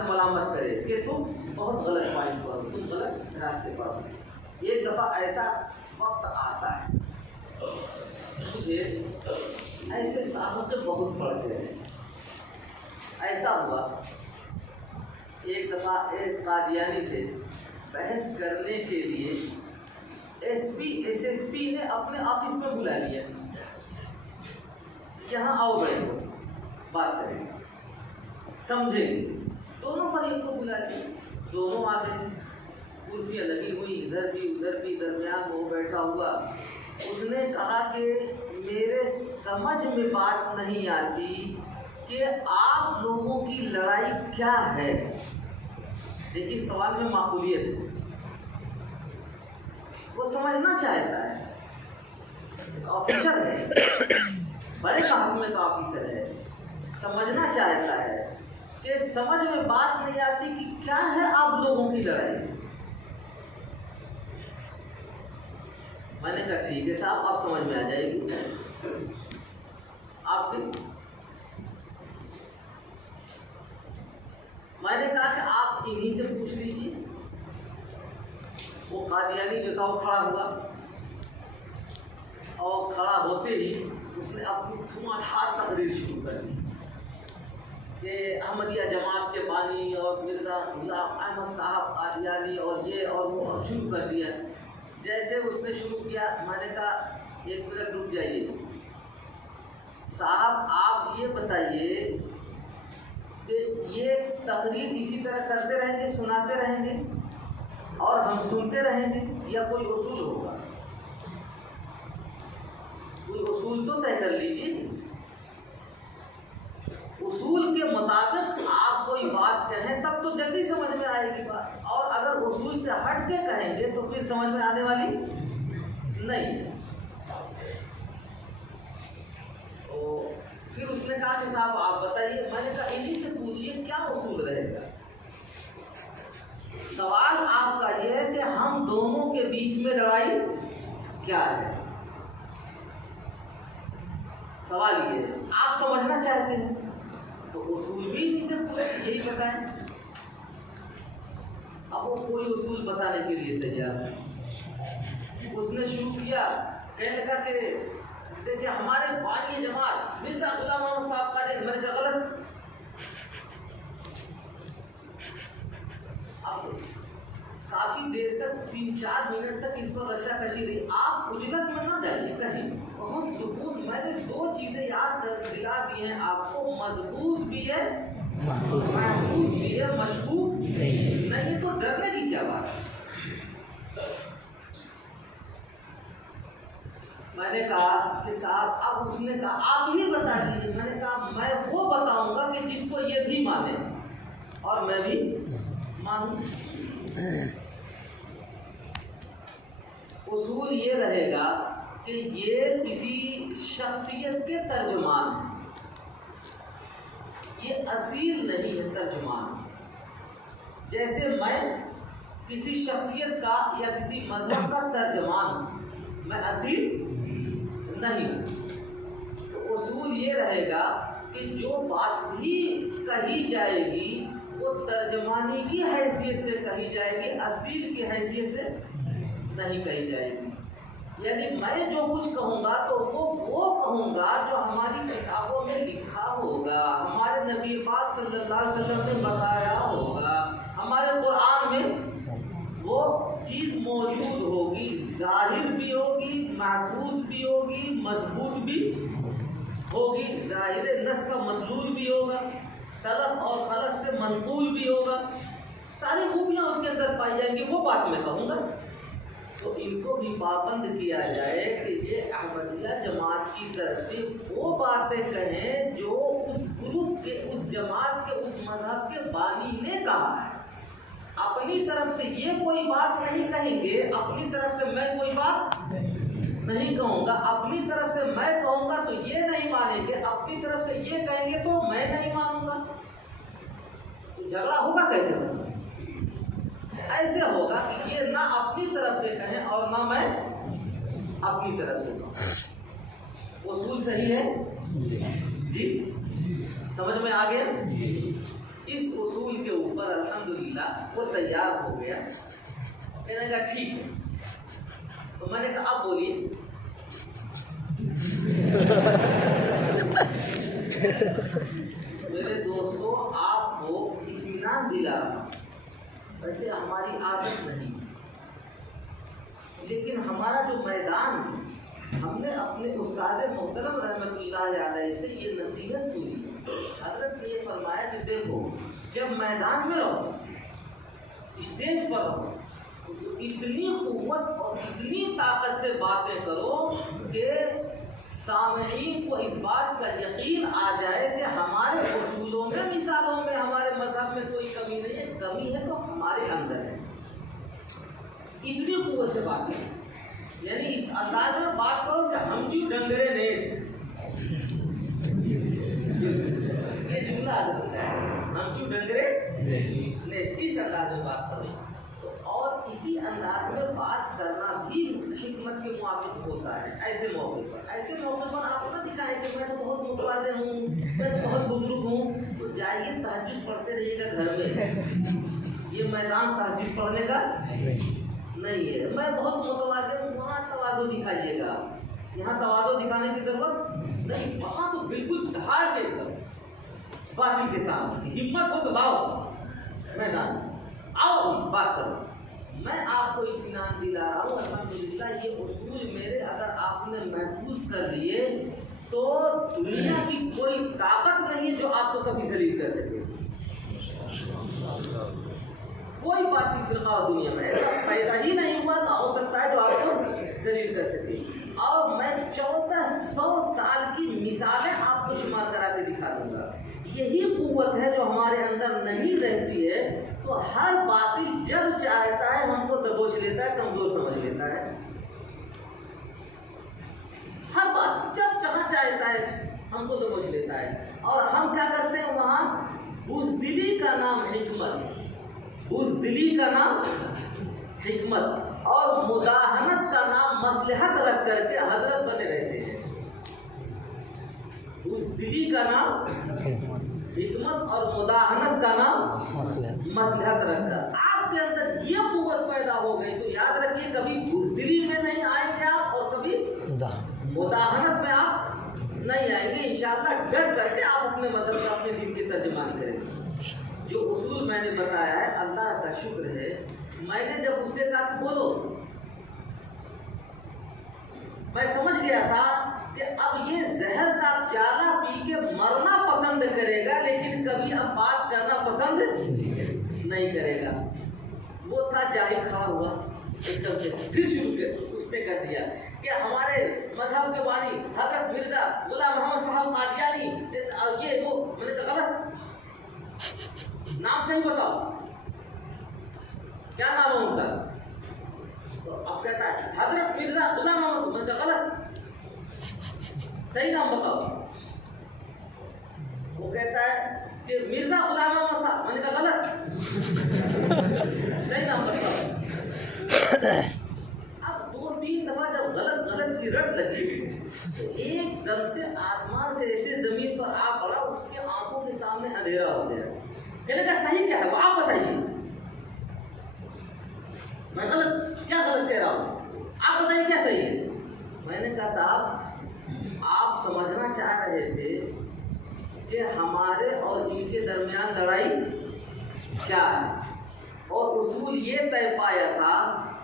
ملامت کرے کہ تم بہت غلط پوائنٹ پر ہو، تم غلط راستے پر ہو۔ ایک دفعہ ایسا وقت آتا ہے، مجھے ایسے صحابہ بہت پڑھتے ہیں۔ ایسا ہوا ایک دفعہ ایک قادیانی سے بحث کرنے کے لیے ایس ایس پی نے اپنے آفس میں بلا لیا، یہاں آؤ بیٹھو بات کریں گے، سمجھیں گے۔ دونوں فریق کو بلا لیا، دونوں آ گئے، کرسیاں لگی ہوئی، ادھر بھی درمیان وہ بیٹھا ہوا۔ اس نے کہا کہ میرے سمجھ میں بات نہیں آتی کہ آپ لوگوں کی لڑائی کیا ہے۔ دیکھیے سوال میں معقولیت ہے، وہ سمجھنا چاہتا ہے، آفیسر ہے، بڑے محکمے کا آفیسر ہے، سمجھنا چاہتا ہے کہ سمجھ میں بات نہیں آتی کہ کیا ہے آپ لوگوں کی لڑائی۔ میں نے کہا ٹھیک ہے صاحب، آپ سمجھ میں آ جائے گی آپ کی۔ میں نے کہا کہ آپ انہی سے پوچھ لیجیے۔ وہ قادیانی جو تھا وہ کھڑا ہوا اور کھڑا ہوتے ہی اس نے اپنی دھواں تقریر شروع کر دی کہ احمدیہ جماعت کے بانی اور مرزا غلام احمد صاحب قادیانی اور یہ اور وہ شروع کر دیا۔ جیسے اس نے شروع کیا میں نے کہا ایک منٹ رک جائیے صاحب، آپ یہ بتائیے کہ یہ تقریر اسی طرح کرتے رہیں گے، سناتے رہیں گے اور ہم سنتے رہیں گے، یا کوئی اصول ہوگا؟ کوئی اصول تو طے کر لیجیے۔ اصول کے مطابق آپ کوئی بات کہیں تب تو جلدی سمجھ میں آئے گی بات، اور اگر اصول سے ہٹ کے کہیں گے تو پھر سمجھ میں آنے والی نہیں۔ تو پھر اس نے کہا کہ صاحب آپ بتائیے۔ میں نے کہا انہی سے پوچھیے کیا اصول رہے گا۔ سوال آپ کا یہ ہے کہ ہم دونوں کے بیچ میں لڑائی کیا ہے؟ سوال یہ ہے، آپ سمجھنا چاہتے ہیں تو اصول بھی انہی سے پوچھیں، یہی بتائیں۔ اب وہ کوئی اصول بتانے کے لیے تیار ہے۔ اس نے شروع کیا کہنے لگا کہ دیکھیے ہمارے بانی جماعت مرزا غلام محمد صاحب کا میں نے کہا غلط۔ اب کافی دیر تک 3-4 منٹ تک اس پر رشا کشی رہی۔ آپ اجلت میں نہ جائیے کہیں، بہت سکون۔ میں نے 2 چیزیں یاد دلا دی ہیں آپ کو، مضبوط بھی ہے، محفوظ بھی ہے، مشکوک نہیں، تو ڈرنے کی کیا بات ہے؟ میں نے کہا کہ صاحب اب اس نے کہا آپ ہی بتا دیجیے۔ میں نے کہا میں وہ بتاؤں گا کہ جس کو یہ بھی مانے اور میں بھی مانوں۔ اصول یہ رہے گا کہ یہ کسی شخصیت کے ترجمان ہیں، یہ اصیل نہیں ہے ترجمان۔ جیسے میں کسی شخصیت کا یا کسی مذہب کا ترجمان ہوں، میں اصیل نہیں۔ تو اصول یہ رہے گا کہ جو بات بھی کہی جائے گی وہ ترجمانی کی حیثیت سے کہی جائے گی، اصیل کی حیثیت سے نہیں کہی جائے گی۔ یعنی میں جو کچھ کہوں گا تو وہ کہوں گا جو ہماری کتابوں میں لکھا ہوگا، ہمارے نبی پاک صلی اللہ علیہ وسلم سے بتایا ہوگا، ہمارے قرآن میں وہ چیز موجود ہوگی، ظاہر بھی ہوگی، محفوظ بھی ہوگی، مضبوط بھی ہوگی، ظاہر نص کا مطلول بھی ہوگا، سلف اور خلف سے منقول بھی ہوگا، ساری خوبیاں اس کے اندر پائی جائیں گی، وہ بات میں کہوں گا۔ تو ان کو بھی پابند کیا جائے کہ یہ احمدیہ جماعت کی طرف سے وہ باتیں کہیں جو اس گروپ کے، اس جماعت کے، اس مذہب کے بانی نے کہا ہے۔ اپنی طرف سے یہ کوئی بات نہیں کہیں گے، اپنی طرف سے میں کوئی بات نہیں کہوں گا، اپنی طرف سے میں کہوں گا تو یہ نہیں مانیں گے، اپنی طرف سے یہ کہیں گے تو میں نہیں مانوں گا۔ تو جھگڑا ہوگا کیسے ہوگا؟ ایسے ہوگا کہ یہ نہ اپنی طرف سے کہیں اور نہ میں اپنی طرف سے کہوں۔ اصول صحیح ہے جی؟ سمجھ میں آ گیا؟ اس اصول کے اوپر الحمدللہ وہ تیار ہو گیا۔ میں نے کہا ٹھیک ہے، تو میں نے کہا اب بولیے۔ میرے دوستوں آپ کو اطمینان دلا رہا ہوں، ویسے ہماری عادت نہیں، لیکن ہمارا جو میدان ہے، ہم نے اپنے استاد محترم رحمۃ اللہ علیہ سے یہ نصیحت سنی۔ حضرت نے یہ فرمایا کہ دیکھو جب میدان میں رہو، اسٹیج پر رہو، تو اتنی قوت اور اتنی طاقت سے باتیں کرو کہ سامعین کو اس بات کا یقین آ جائے کہ ہمارے اصولوں میں، مثالوں میں، ہمارے مذہب میں کوئی کمی نہیں ہے، کمی ہے تو ہمارے اندر ہے۔ اتنی قوت سے باتیں، یعنی اس انداز میں بات کرو کہ ہم جو ڈنگرے نیست، یہ جملہ ہے، ہم جو ڈنگرے نیست، اس انداز میں بات کرو۔ اور اسی انداز میں بات کرنا بھی حکمت کے موافق ہوتا ہے۔ ایسے موقع پر آپ کو نہ دکھائیں کہ میں تو بہت متواضع ہوں، میں تو بہت بزرگ ہوں، تو جائیے تہجد پڑھتے رہیے گا گھر میں۔ یہ میدان تہجد پڑھنے کا نہیں ہے۔ میں بہت متواضع ہوں، وہاں تواضع دکھائیے گا، یہاں تواضع دکھانے کی ضرورت نہیں، وہاں تو بالکل دھاڑ دے کر باطل کے سامنے ہمت ہو تو لاؤ میدان، آؤ بات کرو۔ میں آپ کو اطمینان دلا رہا ہوں الحمدللہ یہ اصول میرے اگر آپ نے محفوظ کر لیے تو دنیا کی کوئی طاقت نہیں ہے جو آپ کو کبھی ذلیل کر سکے۔ باطل فرقہ اور دنیا میں ایسا پیدا ہی نہیں ہوا، نہ ہو سکتا ہے جو آپ کو ذلیل کر سکے۔ اور میں 1400 سال کی مثالیں آپ کو شمار کرا کے دکھا دوں گا۔ یہی قوت ہے جو ہمارے اندر نہیں رہتی ہے تو ہر باطل جب چاہتا ہے ہم کو دبوچ لیتا ہے، کمزور سمجھ لیتا ہے۔ ہر بات جب جہاں چاہتا ہے ہم کو دبوچ لیتا ہے، اور ہم کیا کرتے ہیں وہاں بزدلی کا نام حکمت، بزدلی کا نام حکمت اور مداہنت کا نام مصلحت رکھ کر کے حضرت بنے رہتے ہیں۔ بزدلی کا نام حکمت اور مداہنت کا نام مصلحت رکھ کر آپ کے اندر یہ قوت پیدا ہو گئی تو یاد رکھیے کبھی بزدلی میں نہیں آئیں گے آپ اور کبھی مداہنت میں آپ نہیں آئیں گے۔ انشاءاللہ ڈٹ کر کے آپ اپنے مذہب کا، اپنے دین کی ترجمانی کریں گے۔ جو اصول میں نے بتایا ہے، اللہ کا شکر ہے، میں نے جب اس سے کہا کہ بولو، میں سمجھ گیا تھا کہ اب یہ زہر کا پیالہ پی کے مرنا پسند کرے گا لیکن کبھی اب بات کرنا پسند نہیں کرے گا۔ وہ تھا جاہل کھڑا ہوا ایک دم سے، پھر شروع کر اس نے کر دیا کہ ہمارے مذہب کے بانی حضرت مرزا غلام محمد صاحب قادیانی یہ وہ، میں نے کہا غلط، نام صحیح بتاؤ، کیا نام ہے ان کا؟ تو اب کہتا ہے حضرت مرزا غلام محمد، میں نے کہا غلط، صحیح نام بتاؤ۔ وہ کہتا ہے کہ مرزا غلام محمد صاحب، میں نے کہا غلط، صحیح نام بتاؤ۔ اب 2-3 دفعہ جب غلط کی رٹ لگی تو ایک دم سے آسمان سے ایسے زمین پر آ پڑا، اس کے آنکھوں کے سامنے اندھیرا ہو گیا۔ کہنے کا صحیح کیا ہے وہ آپ بتائیے، میں غلط کیا غلط کہہ رہا ہوں، آپ بتائیے کیا صحیح ہے۔ میں نے کہا صاحب آپ سمجھنا چاہ رہے تھے کہ ہمارے اور ان کے درمیان لڑائی کیا ہے، اور اصول یہ طے پایا تھا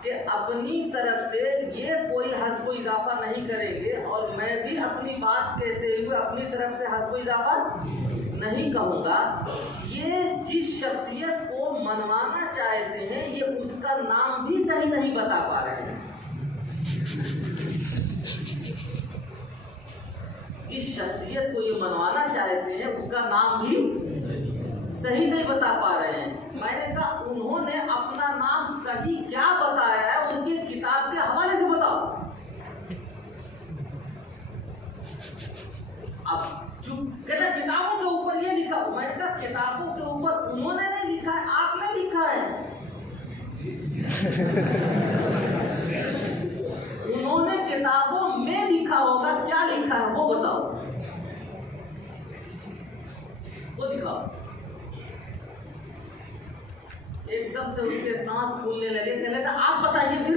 کہ اپنی طرف سے یہ کوئی حذف و اضافہ نہیں کریں گے اور میں بھی اپنی بات کہتے ہوئے اپنی طرف سے حذف و اضافہ نہیں کہوں گا۔ یہ جس شخصیت کو منوانا چاہتے ہیں یہ اس کا نام بھی صحیح نہیں بتا پا رہے ہیں۔ جس شخصیت کو یہ منوانا چاہتے ہیں اس کا نام بھی صحیح نہیں بتا پا رہے ہیں۔ میں نے کہا انہوں نے اپنا نام صحیح کیا بتایا ہے ان کی کتاب کے حوالے سے بتاؤ۔ اب چپ کہتا کتابوں کے اوپر یہ لکھا، میں نے کہا کتابوں کے اوپر انہوں نے نہیں لکھا ہے، آپ نے لکھا ہے۔ انہوں نے کتابوں میں لکھا ہوگا، کیا لکھا ہے وہ بتاؤ، وہ دکھاؤ۔ ایک دم سے اس کے سانس پھولنے لگے، کہنے لگا آپ بتائیے، پھر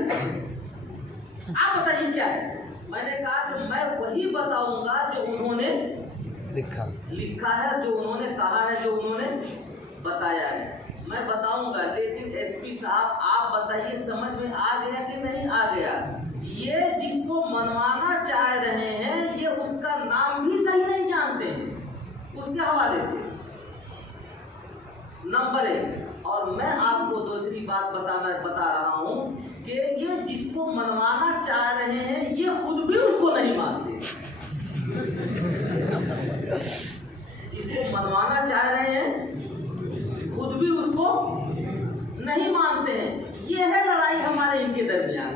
آپ بتائیے کیا ہے۔ میں نے کہا کہ میں وہی بتاؤں گا جو انہوں نے لکھا ہے، جو انہوں نے کہا ہے، جو انہوں نے بتایا ہے، میں بتاؤں گا۔ لیکن ایس پی صاحب آپ بتائیے سمجھ میں آ گیا کہ نہیں آ گیا؟ یہ جس کو منوانا چاہ رہے ہیں یہ اس کا نام بھی صحیح نہیں جانتے ہیں اس کے حوالے سے، نمبر 1۔ اور میں آپ کو دوسری بات بتا رہا ہوں کہ یہ جس کو منوانا چاہ رہے ہیں یہ خود بھی اس کو نہیں مانتے۔ جس کو منوانا چاہ رہے ہیں خود بھی اس کو نہیں مانتے ہیں۔ یہ ہے لڑائی ہمارے ان کے درمیان۔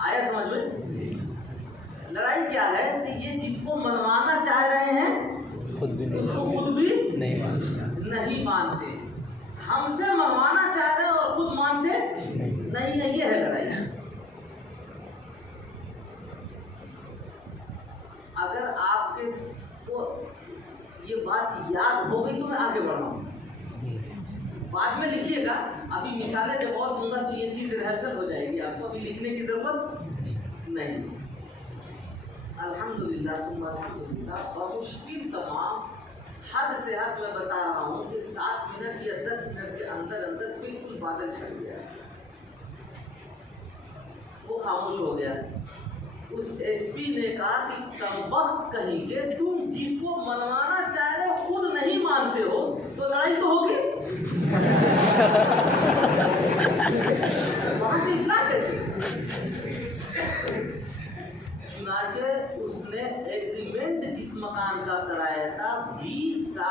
آیا سمجھ میں؟ لڑائی کیا ہے کہ یہ جس کو منوانا چاہ رہے ہیں اس کو خود بھی نہیں مانتے، ہم سے منوانا چاہ رہے ہیں اور خود مانتے نہیں، یہ ہے لڑائی۔ اگر آپ کے کو یہ بات یاد ہو گئی تو میں آگے بڑھ رہا ہوں، بعد میں لکھیے گا، ابھی مثالیں جب اور دوں گا تو یہ چیز ریہرسل ہو جائے گی، آپ کو ابھی لکھنے کی ضرورت نہیں۔ الحمدللہ ثم الحمدللہ، بمشکل تمام حد سے حد میں بتا رہا ہوں کہ 7 منٹ یا 10 منٹ کے اندر بالکل بادل چھٹ گیا، وہ خاموش ہو گیا۔ اس ایس پی نے کہا کہ کمبخت کہیں کہ تم جس کو منوانا چاہ رہے خود نہیں مانتے ہو تو لڑائی تو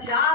4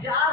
4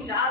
4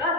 10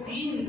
3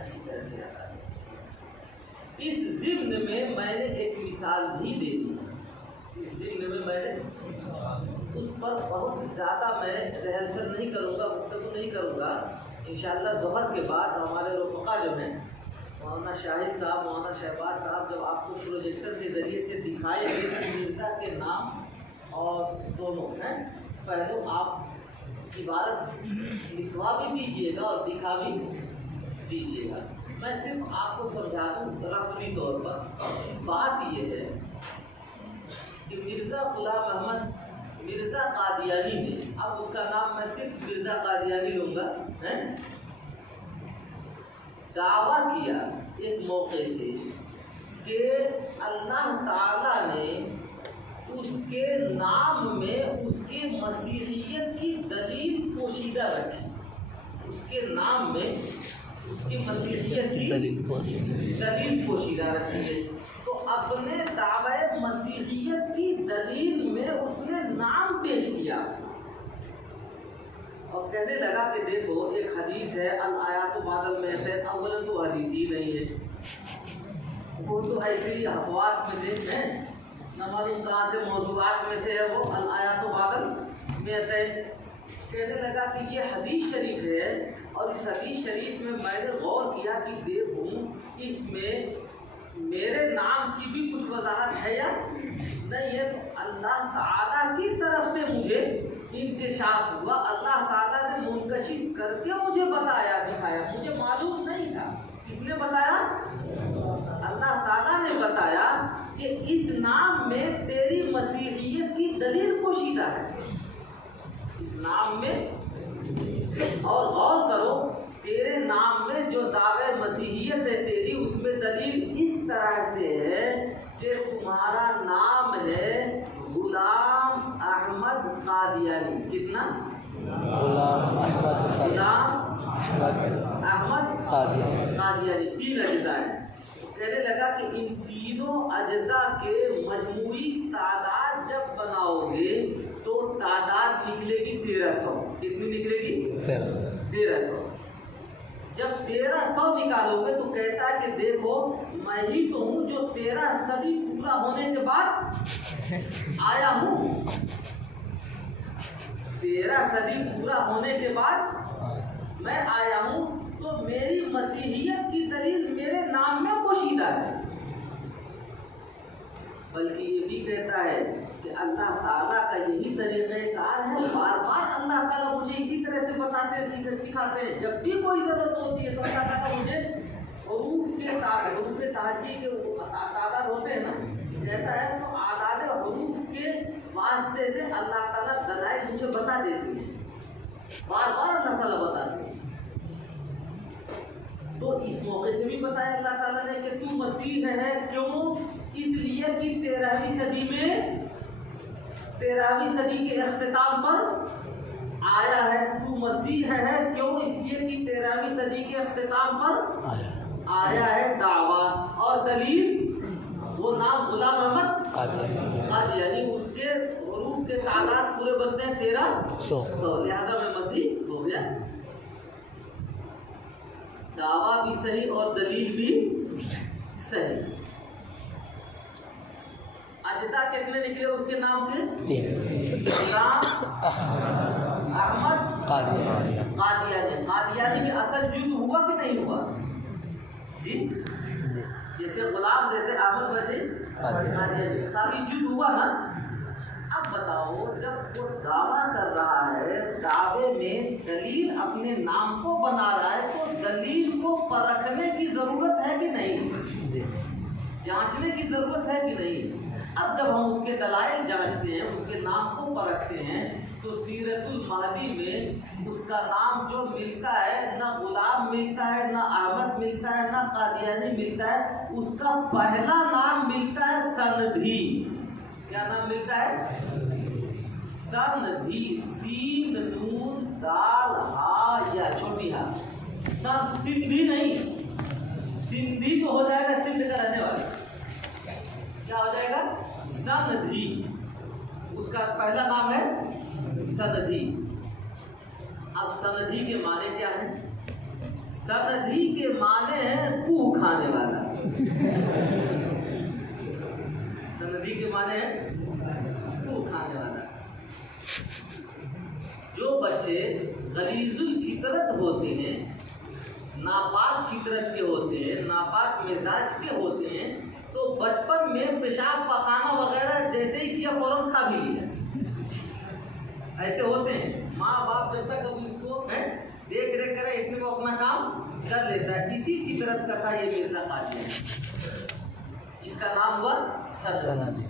اچھی طرح سے آتا ہے۔ اس ضمن میں میں نے ایک مثال بھی دے دی، اس ضمن میں میں نے اس پر بہت زیادہ میں ریہرسل نہیں کروں گا، گفتگو نہیں کروں گا۔ انشاءاللہ ظہر کے بعد ہمارے رفقا جو ہیں مولانا شاہد صاحب، مولانا شہباز صاحب، جب آپ کو پروجیکٹر کے ذریعے سے دکھائے گے کہ مرزا کے نام اور دونوں ہیں پہلو، آپ عبارت لکھوا بھی دیجیے گا اور دکھا بھی دیجیے گا۔ میں صرف آپ کو سمجھا دوں رفلی طور پر، بات یہ ہے کہ مرزا غلام احمد مرزا قادیانی نے، اب اس کا نام میں صرف مرزا قادیانی لوں گا، دعویٰ کیا ایک موقع سے کہ اللہ تعالیٰ نے اس کے نام میں اس کی مسیحیت کی دلیل پوشیدہ رکھی، اس کے نام میں اس کی مسیحیت کی دلیل پوشیدہ رکھی ہے۔ تو اپنے دعوی مسیحیت کی دلیل میں اس نے نام پیش کیا اور کہنے لگا کہ دیکھو ایک حدیث ہے الآیات بعد الموت، اولا تو حدیث ہی نہیں ہے، وہ تو ایسے ہی افواد میں دیکھ ہیں، نہ معلوم کہاں سے موضوعات میں سے ہے وہ الآیات بعد الموت۔ کہنے لگا کہ یہ حدیث شریف ہے اور اس حدیث شریف میں میں نے غور کیا کہ دیکھوں اس میں میرے نام کی بھی کچھ وضاحت ہے یا نہیں ہے۔ تو اللہ تعالیٰ کی طرف سے مجھے انکشاف ہوا، اللہ تعالیٰ نے منکشف کر کے مجھے بتایا، دکھایا، مجھے معلوم نہیں تھا۔ کس نے بتایا؟ اللہ تعالیٰ نے بتایا کہ اس نام میں تیری مسیحیت کی دلیل پوشیدہ ہے، اس نام میں، اور غور کرو تیرے نام میں جو دعوے مسیحیت ہے تیری، اس میں دلیل اس طرح سے ہے کہ تمہارا نام ہے غلام احمد قادیانی۔ کتنا؟ غلام احمد قادیانی، 3 اجزاء ہیں۔ کہنے لگا کہ ان تینوں اجزاء کے مجموعی تعداد جب بناؤ گے تو تعداد نکلے گی 1300۔ کتنی نکلے گی؟ 1300۔ جب 1300 نکالو گے تو کہتا ہے کہ دیکھو میں ہی تو ہوں جو 13 صدی پورا ہونے کے بعد آیا ہوں، 13 صدی پورا ہونے کے بعد میں آیا ہوں، تو میری مسیحیت کی دلیل میرے نام میں پوشیدہ ہے۔ بلکہ یہ بھی کہتا ہے کہ اللہ تعالیٰ کا یہی طریقہ کار ہے، بار بار اللہ تعالیٰ مجھے اسی طرح سے بتاتے ہیں، سکھاتے ہیں، جب بھی کوئی ضرورت ہوتی ہے تو اللہ تعالیٰ مجھے حروف تہجی کے تعداد ہوتے ہیں نا، کہتا ہے تو اعداد حروف کے واسطے سے اللہ تعالیٰ دلائل مجھے بتا دیتے ہیں، بار بار اللہ تعالیٰ بتاتے ہیں۔ تو اس موقع سے بھی بتایا اللہ تعالیٰ نے کہ تو مسیح ہے، کیوں؟ اس لیے کہ 13ویں صدی میں، 13ویں صدی کے اختتام پر آیا ہے۔ تو مسیح ہے کیوں؟ اس لیے کہ 13ویں صدی کے اختتام پر آیا ہے۔ دعویٰ اور دلیل وہ نام غلام احمد قادیانی، اس کے حروف کے تعداد پورے بنتے ہیں 1300، لہذا میں مسیح ہو گیا۔ دعویٰ بھی صحیح اور دلیل بھی صحیح۔ اجزاء کتنے نکلے اس کے نام کے؟ 3۔ غلام احمد قادیانی۔ قادیانی میں اصل جز ہوا کہ نہیں ہوا؟ جی، جیسے غلام جیسے احمد ویسے قادیانی، ساری جز ہوا نا۔ اب بتاؤ جب وہ دعویٰ کر رہا ہے، دعوے میں دلیل اپنے نام کو بنا رہا ہے، تو دلیل کو پرکھنے کی ضرورت ہے کہ نہیں؟ جانچنے کی ضرورت ہے کہ نہیں؟ اب جب ہم اس کے دلائل جانچتے ہیں، اس کے نام کو پرکھتے ہیں، تو سیرت المہدی میں اس کا نام جو ملتا ہے، نہ غلام ملتا ہے، نہ احمد ملتا ہے، نہ قادیانی ملتا ہے، اس کا پہلا نام ملتا ہے سندھی۔ کیا نام ملتا ہے؟ سندھی، سین نون دال ہا یا چھوٹی ہا، سندھی نہیں، سندھی تو ہو جائے گا سندھ کا رہنے والا، کیا ہو جائے گا؟ سندھی۔ اس کا پہلا نام ہے سندھی۔ اب سندھی کے معنی کیا ہیں؟ سندھی کے معنی ہیں کوہ کھانے والا. سندھی کے معنی ہیں کوہ کھانے والا. جو بچے غلیظ الفطرت ہوتے ہیں، ناپاک فطرت کے ہوتے ہیں، ناپاک مزاج کے ہوتے ہیں، تو بچپن میں پیشاب پخانہ وغیرہ جیسے ہی کیا فوراً کھا بھی لیا. ایسے ہوتے ہیں. ماں باپ جب تک اس کو دیکھ ریکھ کرے اتنے وہ اپنا کام کر لیتا ہے. اسی فطرت کا تھا یہ مرزا قادیانی. اس کا نام ہوا سندھی.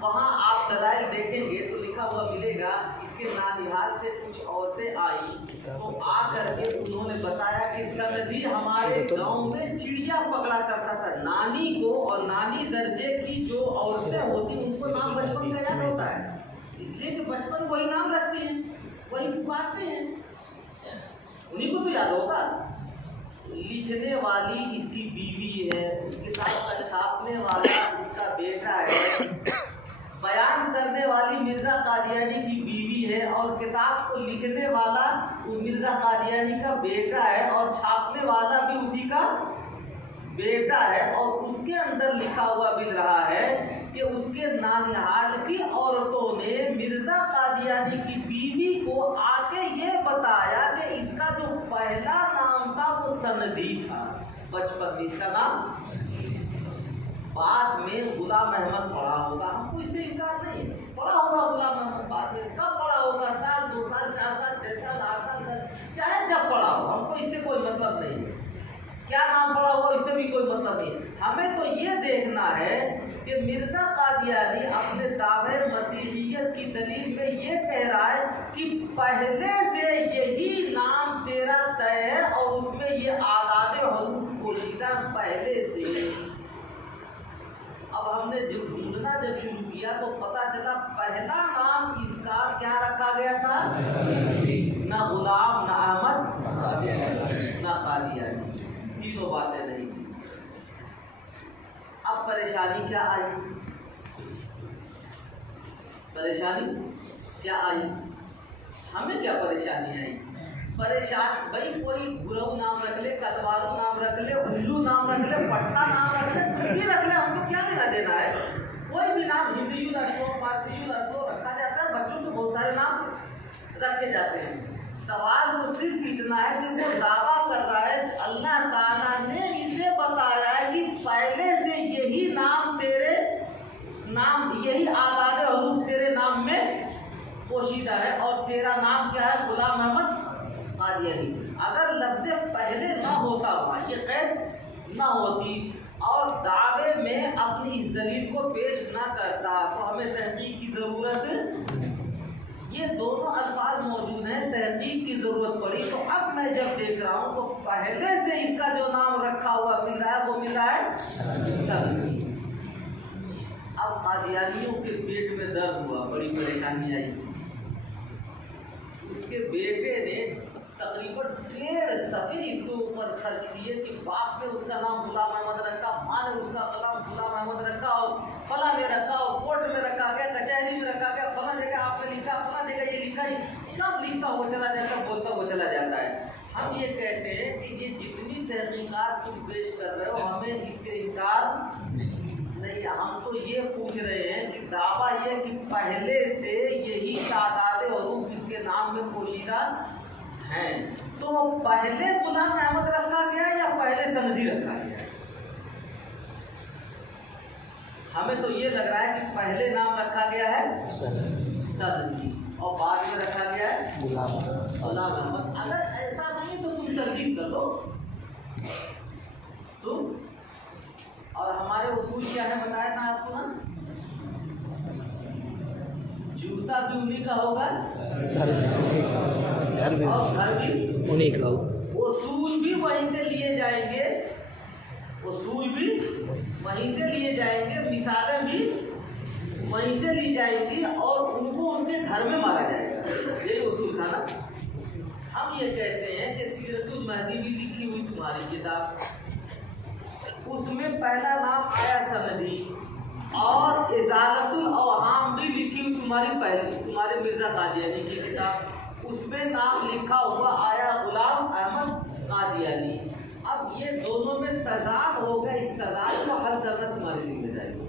وہاں آپ دلائل دیکھیں گے تو لکھا ہوا ملے گا اس کے نانیہال سے کچھ عورتیں آئی تو آ کر کے انہوں نے بتایا کہ سندھی ہمارے گاؤں میں چڑیا پکڑا کرتا تھا. نانی کو اور نانی درجے کی جو عورتیں ہوتی ان کو نام بچپن کا یاد ہوتا ہے، اس لیے کہ بچپن وہی نام رکھتے ہیں، وہی پکارتے ہیں، انہیں کو تو یاد ہوگا. لکھنے والی اس کی بیوی ہے، اس کے ساتھ چھاپنے والا اس کا بیٹا ہے، بیان کرنے والی مرزا قادیانی کی بیوی ہے، اور کتاب کو لکھنے والا مرزا قادیانی کا بیٹا ہے، اور چھاپنے والا بھی اسی کا بیٹا ہے. اور اس کے اندر لکھا ہوا مل رہا ہے کہ اس کے نانیہال کی عورتوں نے مرزا قادیانی کی بیوی کو آ کے یہ بتایا کہ اس کا جو پہلا نام تھا وہ سندھی تھا. بچپن میں اس کا نام، بعد میں غلام احمد پڑھا ہوگا. ہم کو اس سے انکار نہیں ہے، پڑھا ہوگا غلام احمد. بعد میں کب پڑھا ہوگا؟ سال، 2 سال، 4 سال، 6 سال، 8 سال، چاہے جب پڑھا ہو، ہم کو اس سے کوئی مطلب نہیں ہے. کیا نام پڑا ہوا اس سے بھی کوئی مطلب نہیں. ہمیں تو یہ دیکھنا ہے کہ مرزا قادیانی اپنے دعوے مسیحیت کی دلیل میں یہ کہہ رہا ہے کہ پہلے سے یہی نام تیرا طے ہے، اور اس میں یہ اعداد حروف پوشیدہ پہلے سے. اب ہم نے جب ڈھونڈنا شروع کیا تو پتا چلا پہلا نام اس کا کیا رکھا گیا تھا؟ نہ غلام، نہ احمد، نہ قادیانی. تینوں باتیں نہیں تھی. اب پریشانی کیا آئی؟ پریشانی کیا آئی؟ ہمیں کیا پریشانی آئی؟ پریشان بھائی کوئی گرو نام رکھ لے، کتوارو نام رکھ لے، الو نام رکھ لے، پٹھا نام رکھ لے، کچھ بھی رکھ لے، ہم کو کیا دینا دینا ہے؟ کوئی بھی نام ہندی الاسو، فارسی الاسو رکھا جاتا ہے. بچوں کو بہت سارے نام رکھے جاتے ہیں. سوال تو صرف اتنا ہے کہ وہ دعویٰ کر رہا ہے اللہ تعالیٰ نے اسے بتایا ہے کہ پہلے سے یہی نام تیرے نام، یہی اعداد حروف تیرے نام میں پوشیدہ ہے، اور تیرا نام کیا ہے؟ غلام احمد قادیانی. اگر لفظ پہلے نہ ہوتا، وہاں یہ قید نہ ہوتی، اور دعوے میں اپنی اس دلیل کو پیش نہ کرتا، تو ہمیں تحقیق کی ضرورت. یہ دونوں الفاظ موجود ہیں، تحقیق کی ضرورت پڑی. تو اب میں جب دیکھ رہا ہوں تو پہلے سے اس کا جو نام رکھا ہوا مل رہا ہے وہ مل رہا ہے سندھی. اب قادیانیوں کے پیٹ میں درد ہوا، بڑی پریشانی آئی. اس کے بیٹے نے تقریباً 1.5 صفحے اس کے اوپر خرچ کیے کہ باپ نے اس کا نام غلام احمد رکھا، ماں نے اس کا نام غلام احمد رکھا، اور فلاں نے رکھا، اور کورٹ میں رکھا گیا، کچہری میں رکھا گیا، فلاں جگہ آپ نے لکھا، فلاں جگہ یہ لکھا، سب لکھتا وہ چلا جاتا ہے، بولتا وہ چلا جاتا ہے. ہم یہ کہتے ہیں کہ یہ جتنی تحقیقات تم پیش کر رہے ہو ہمیں اس سے انکار نہیں. ہم تو یہ پوچھ رہے ہیں کہ دعویٰ یہ کہ پہلے سے یہی تعداد حروف اس کے نام میں پوشیدہ ہیں، تو پہلے غلام احمد رکھا گیا یا پہلے سندھی رکھا گیا؟ ہمیں تو یہ لگ رہا ہے کہ پہلے نام رکھا گیا ہے سندھی، اور بعد میں رکھا گیا ہے غلام احمد. اگر ایسا نہیں تو تم تردید کر لو تم. اور ہمارے اصول کیا ہے بتایا نا آپ کو نا، جوتا بھی انہیں کا ہوگا، گھر بھی انہیں کا ہوگا. اصول بھی وہیں سے لیے جائیں گے، اصول بھی وہیں سے لیے جائیں گے، مثالیں بھی وہیں سے لی جائیں گی، اور ان کو ان کے گھر میں مارا جائے گا. یہی اصول تھا نا. ہم یہ کہتے ہیں کہ سیرت المہدی بھی لکھی ہوئی تمہاری کتاب، اس میں پہلا نام آیا سندھی، اور ازالت الاوہام بھی لکھی ہوئی تمہاری پہلی، تمہارے مرزا قادیانی کی کتاب، اس میں نام لکھا ہوا آیا غلام احمد قادیانی. اب یہ دونوں میں تضاد ہوگا، اس تضاد کو حل کرنا تمہاری ذمہ داری ہے.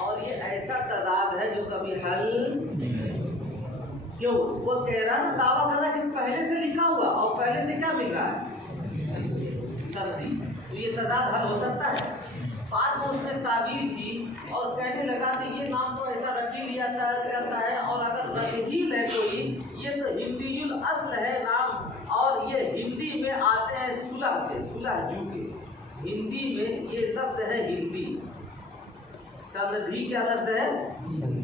اور یہ ایسا تضاد ہے جو کبھی حل کیوں؟ وہ کہہ رہا ہے دعویٰ کر رہا ہے کہ پہلے سے لکھا ہوا اور پہلے سے کیا مل رہا ہے سندھی. تو یہ تضاد حل ہو سکتا ہے. بعد میں اس نے تعبیر کی اور کہنے لگا کہ یہ نام تو ایسا رکھ ہی لیا جاتا ہے، اور اگر رکھ ہی لے کوئی یہ تو ہندی الاصل ہے نام، اور یہ ہندی میں آتے ہیں صلح کے، صلح جو کے ہندی میں یہ لفظ ہے ہندی. سندھی کیا لفظ ہے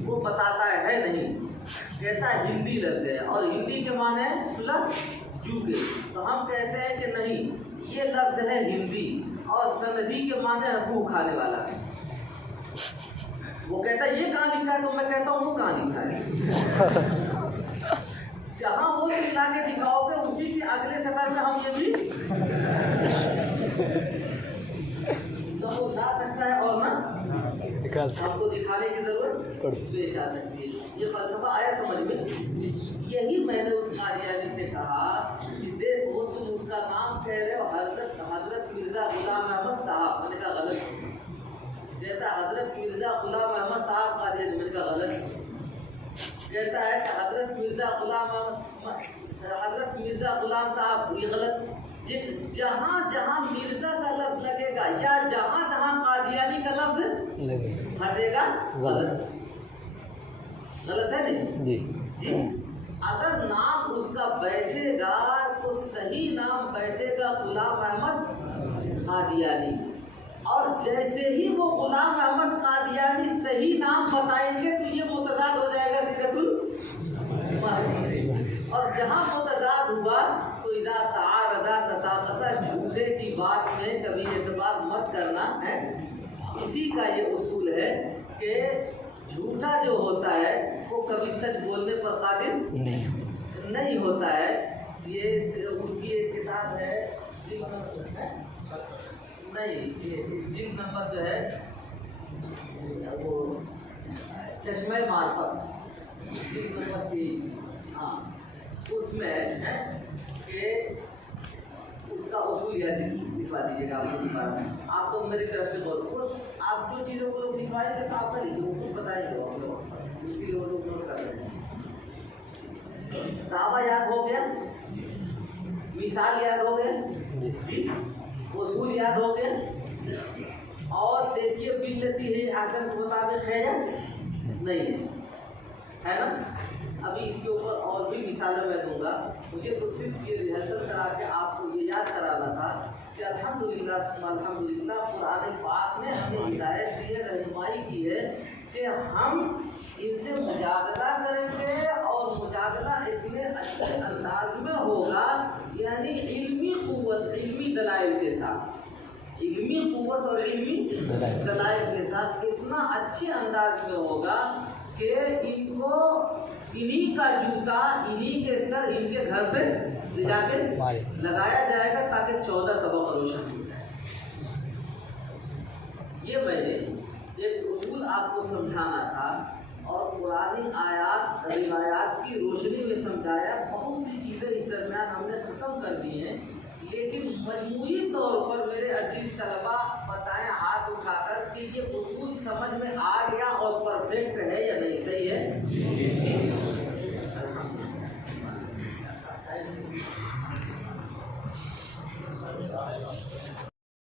وہ بتاتا ہے نہیں، کہتا ہے ہندی لفظ ہے، اور ہندی کے معنی ہے صلح جو کے. تو ہم کہتے ہیں کہ نہیں، یہ لفظ ہے ہندی اور سندھی کے معنی ہے منہ کھانے والا. وہ کہتا ہے یہ کہاں لکھا ہے، تو میں کہتا ہوں وہ کہاں لکھا ہے. جہاں وہ لا کے دکھاؤ گے اسی کے اگلے سفر میں ہم یہ بھی لا سکتا ہے اور نہ آپ کو دکھانے کی ضرورت پیش آ سکتی ہے. یہ فلسفہ آیا سمجھ میں. یہی میں نے اس قادیانی سے کہا کہ دیکھو تم اس کا نام کہہ رہے ہو حضرت مرزا غلام احمد صاحب. میں نے کہا غلط. کہتا حضرت مرزا غلام احمد صاحب قادیانی. میں نے کہا غلط. کہتا ہے کہ حضرت مرزا غلام صاحب. یہ غلط. جہاں جہاں مرزا کا لفظ لگے گا یا جہاں جہاں قادیانی کا لفظ ہٹے گا غلط. غلط ہے نہیں جی. اگر نام اس کا بیٹھے گا تو صحیح نام بیٹھے گا غلام احمد قادیانی، اور جیسے ہی وہ غلام احمد قادیانی صحیح نام بتائیں گے تو یہ متضاد ہو جائے گا سیرت المہدی. اور جہاں متضاد ہوا تو اذا تعارض تساقط، جھوٹے کی بات میں کبھی اعتبار مت کرنا ہے. اسی کا یہ اصول ہے کہ جھوٹا جو ہوتا ہے وہ کبھی سچ بولنے پر قادر نہیں ہوتا ہے. یہ اس کی ایک کتاب ہے نہیں، جلد نمبر جو ہے وہ چشمہ معرفت، جلد نمبر 3. ہاں اس میں ہے کہ اس کا اصول یہ دکھا دیجیے گا. آپ کو دکھا رہا ہوں، آپ تو میری طرف سے بولو. آپ جو چیزوں کو دکھوائیں گے تو آپ کا لکھیے، وہ کچھ بتائیں گے اس کے لیے وہ لوگ نوٹ کر رہے ہیں. دعویٰ یاد ہو گیا، مثال یاد ہو گیا جی، اصول یاد ہو گیا. اور دیکھیے باللتی ہے احسن کے مطابق ہے یا نہیں ہے نا. ابھی اس کے اوپر اور بھی مثالیں میں دوں گا. مجھے تو صرف یہ ریہرسل کرا کے آپ کو یہ یاد کرانا تھا کہ الحمدللہ ثم الحمدللہ قرآن پاک نے ہمیں ہدایت دی ہے، رہنمائی کی ہے کہ ہم ان سے مجادلہ کریں گے، اور مجادلہ اتنے اچھے انداز میں ہوگا، یعنی علمی قوت، علمی دلائل کے ساتھ، علمی قوت اور علمی دلائل کے ساتھ اتنا اچھے انداز میں ہوگا کہ ان کو انہی کا جوتا انہی کے سر ان کے گھر پہ لے جا کے لگایا جائے گا تاکہ 14 طبقہ روشن ہو جائے. یہ میں نے ایک اصول آپ کو سمجھانا تھا، اور پرانی آیات روایات کی روشنی میں سمجھایا. بہت سی چیزیں اس درمیان ہم نے ختم کر دی ہیں، لیکن مجموعی طور پر میرے عزیز طلباء بتائیں ہاتھ اٹھا کر کہ یہ اصول سمجھ میں آ گیا اور پرفیکٹ ہے یا نہیں؟ صحیح ہے.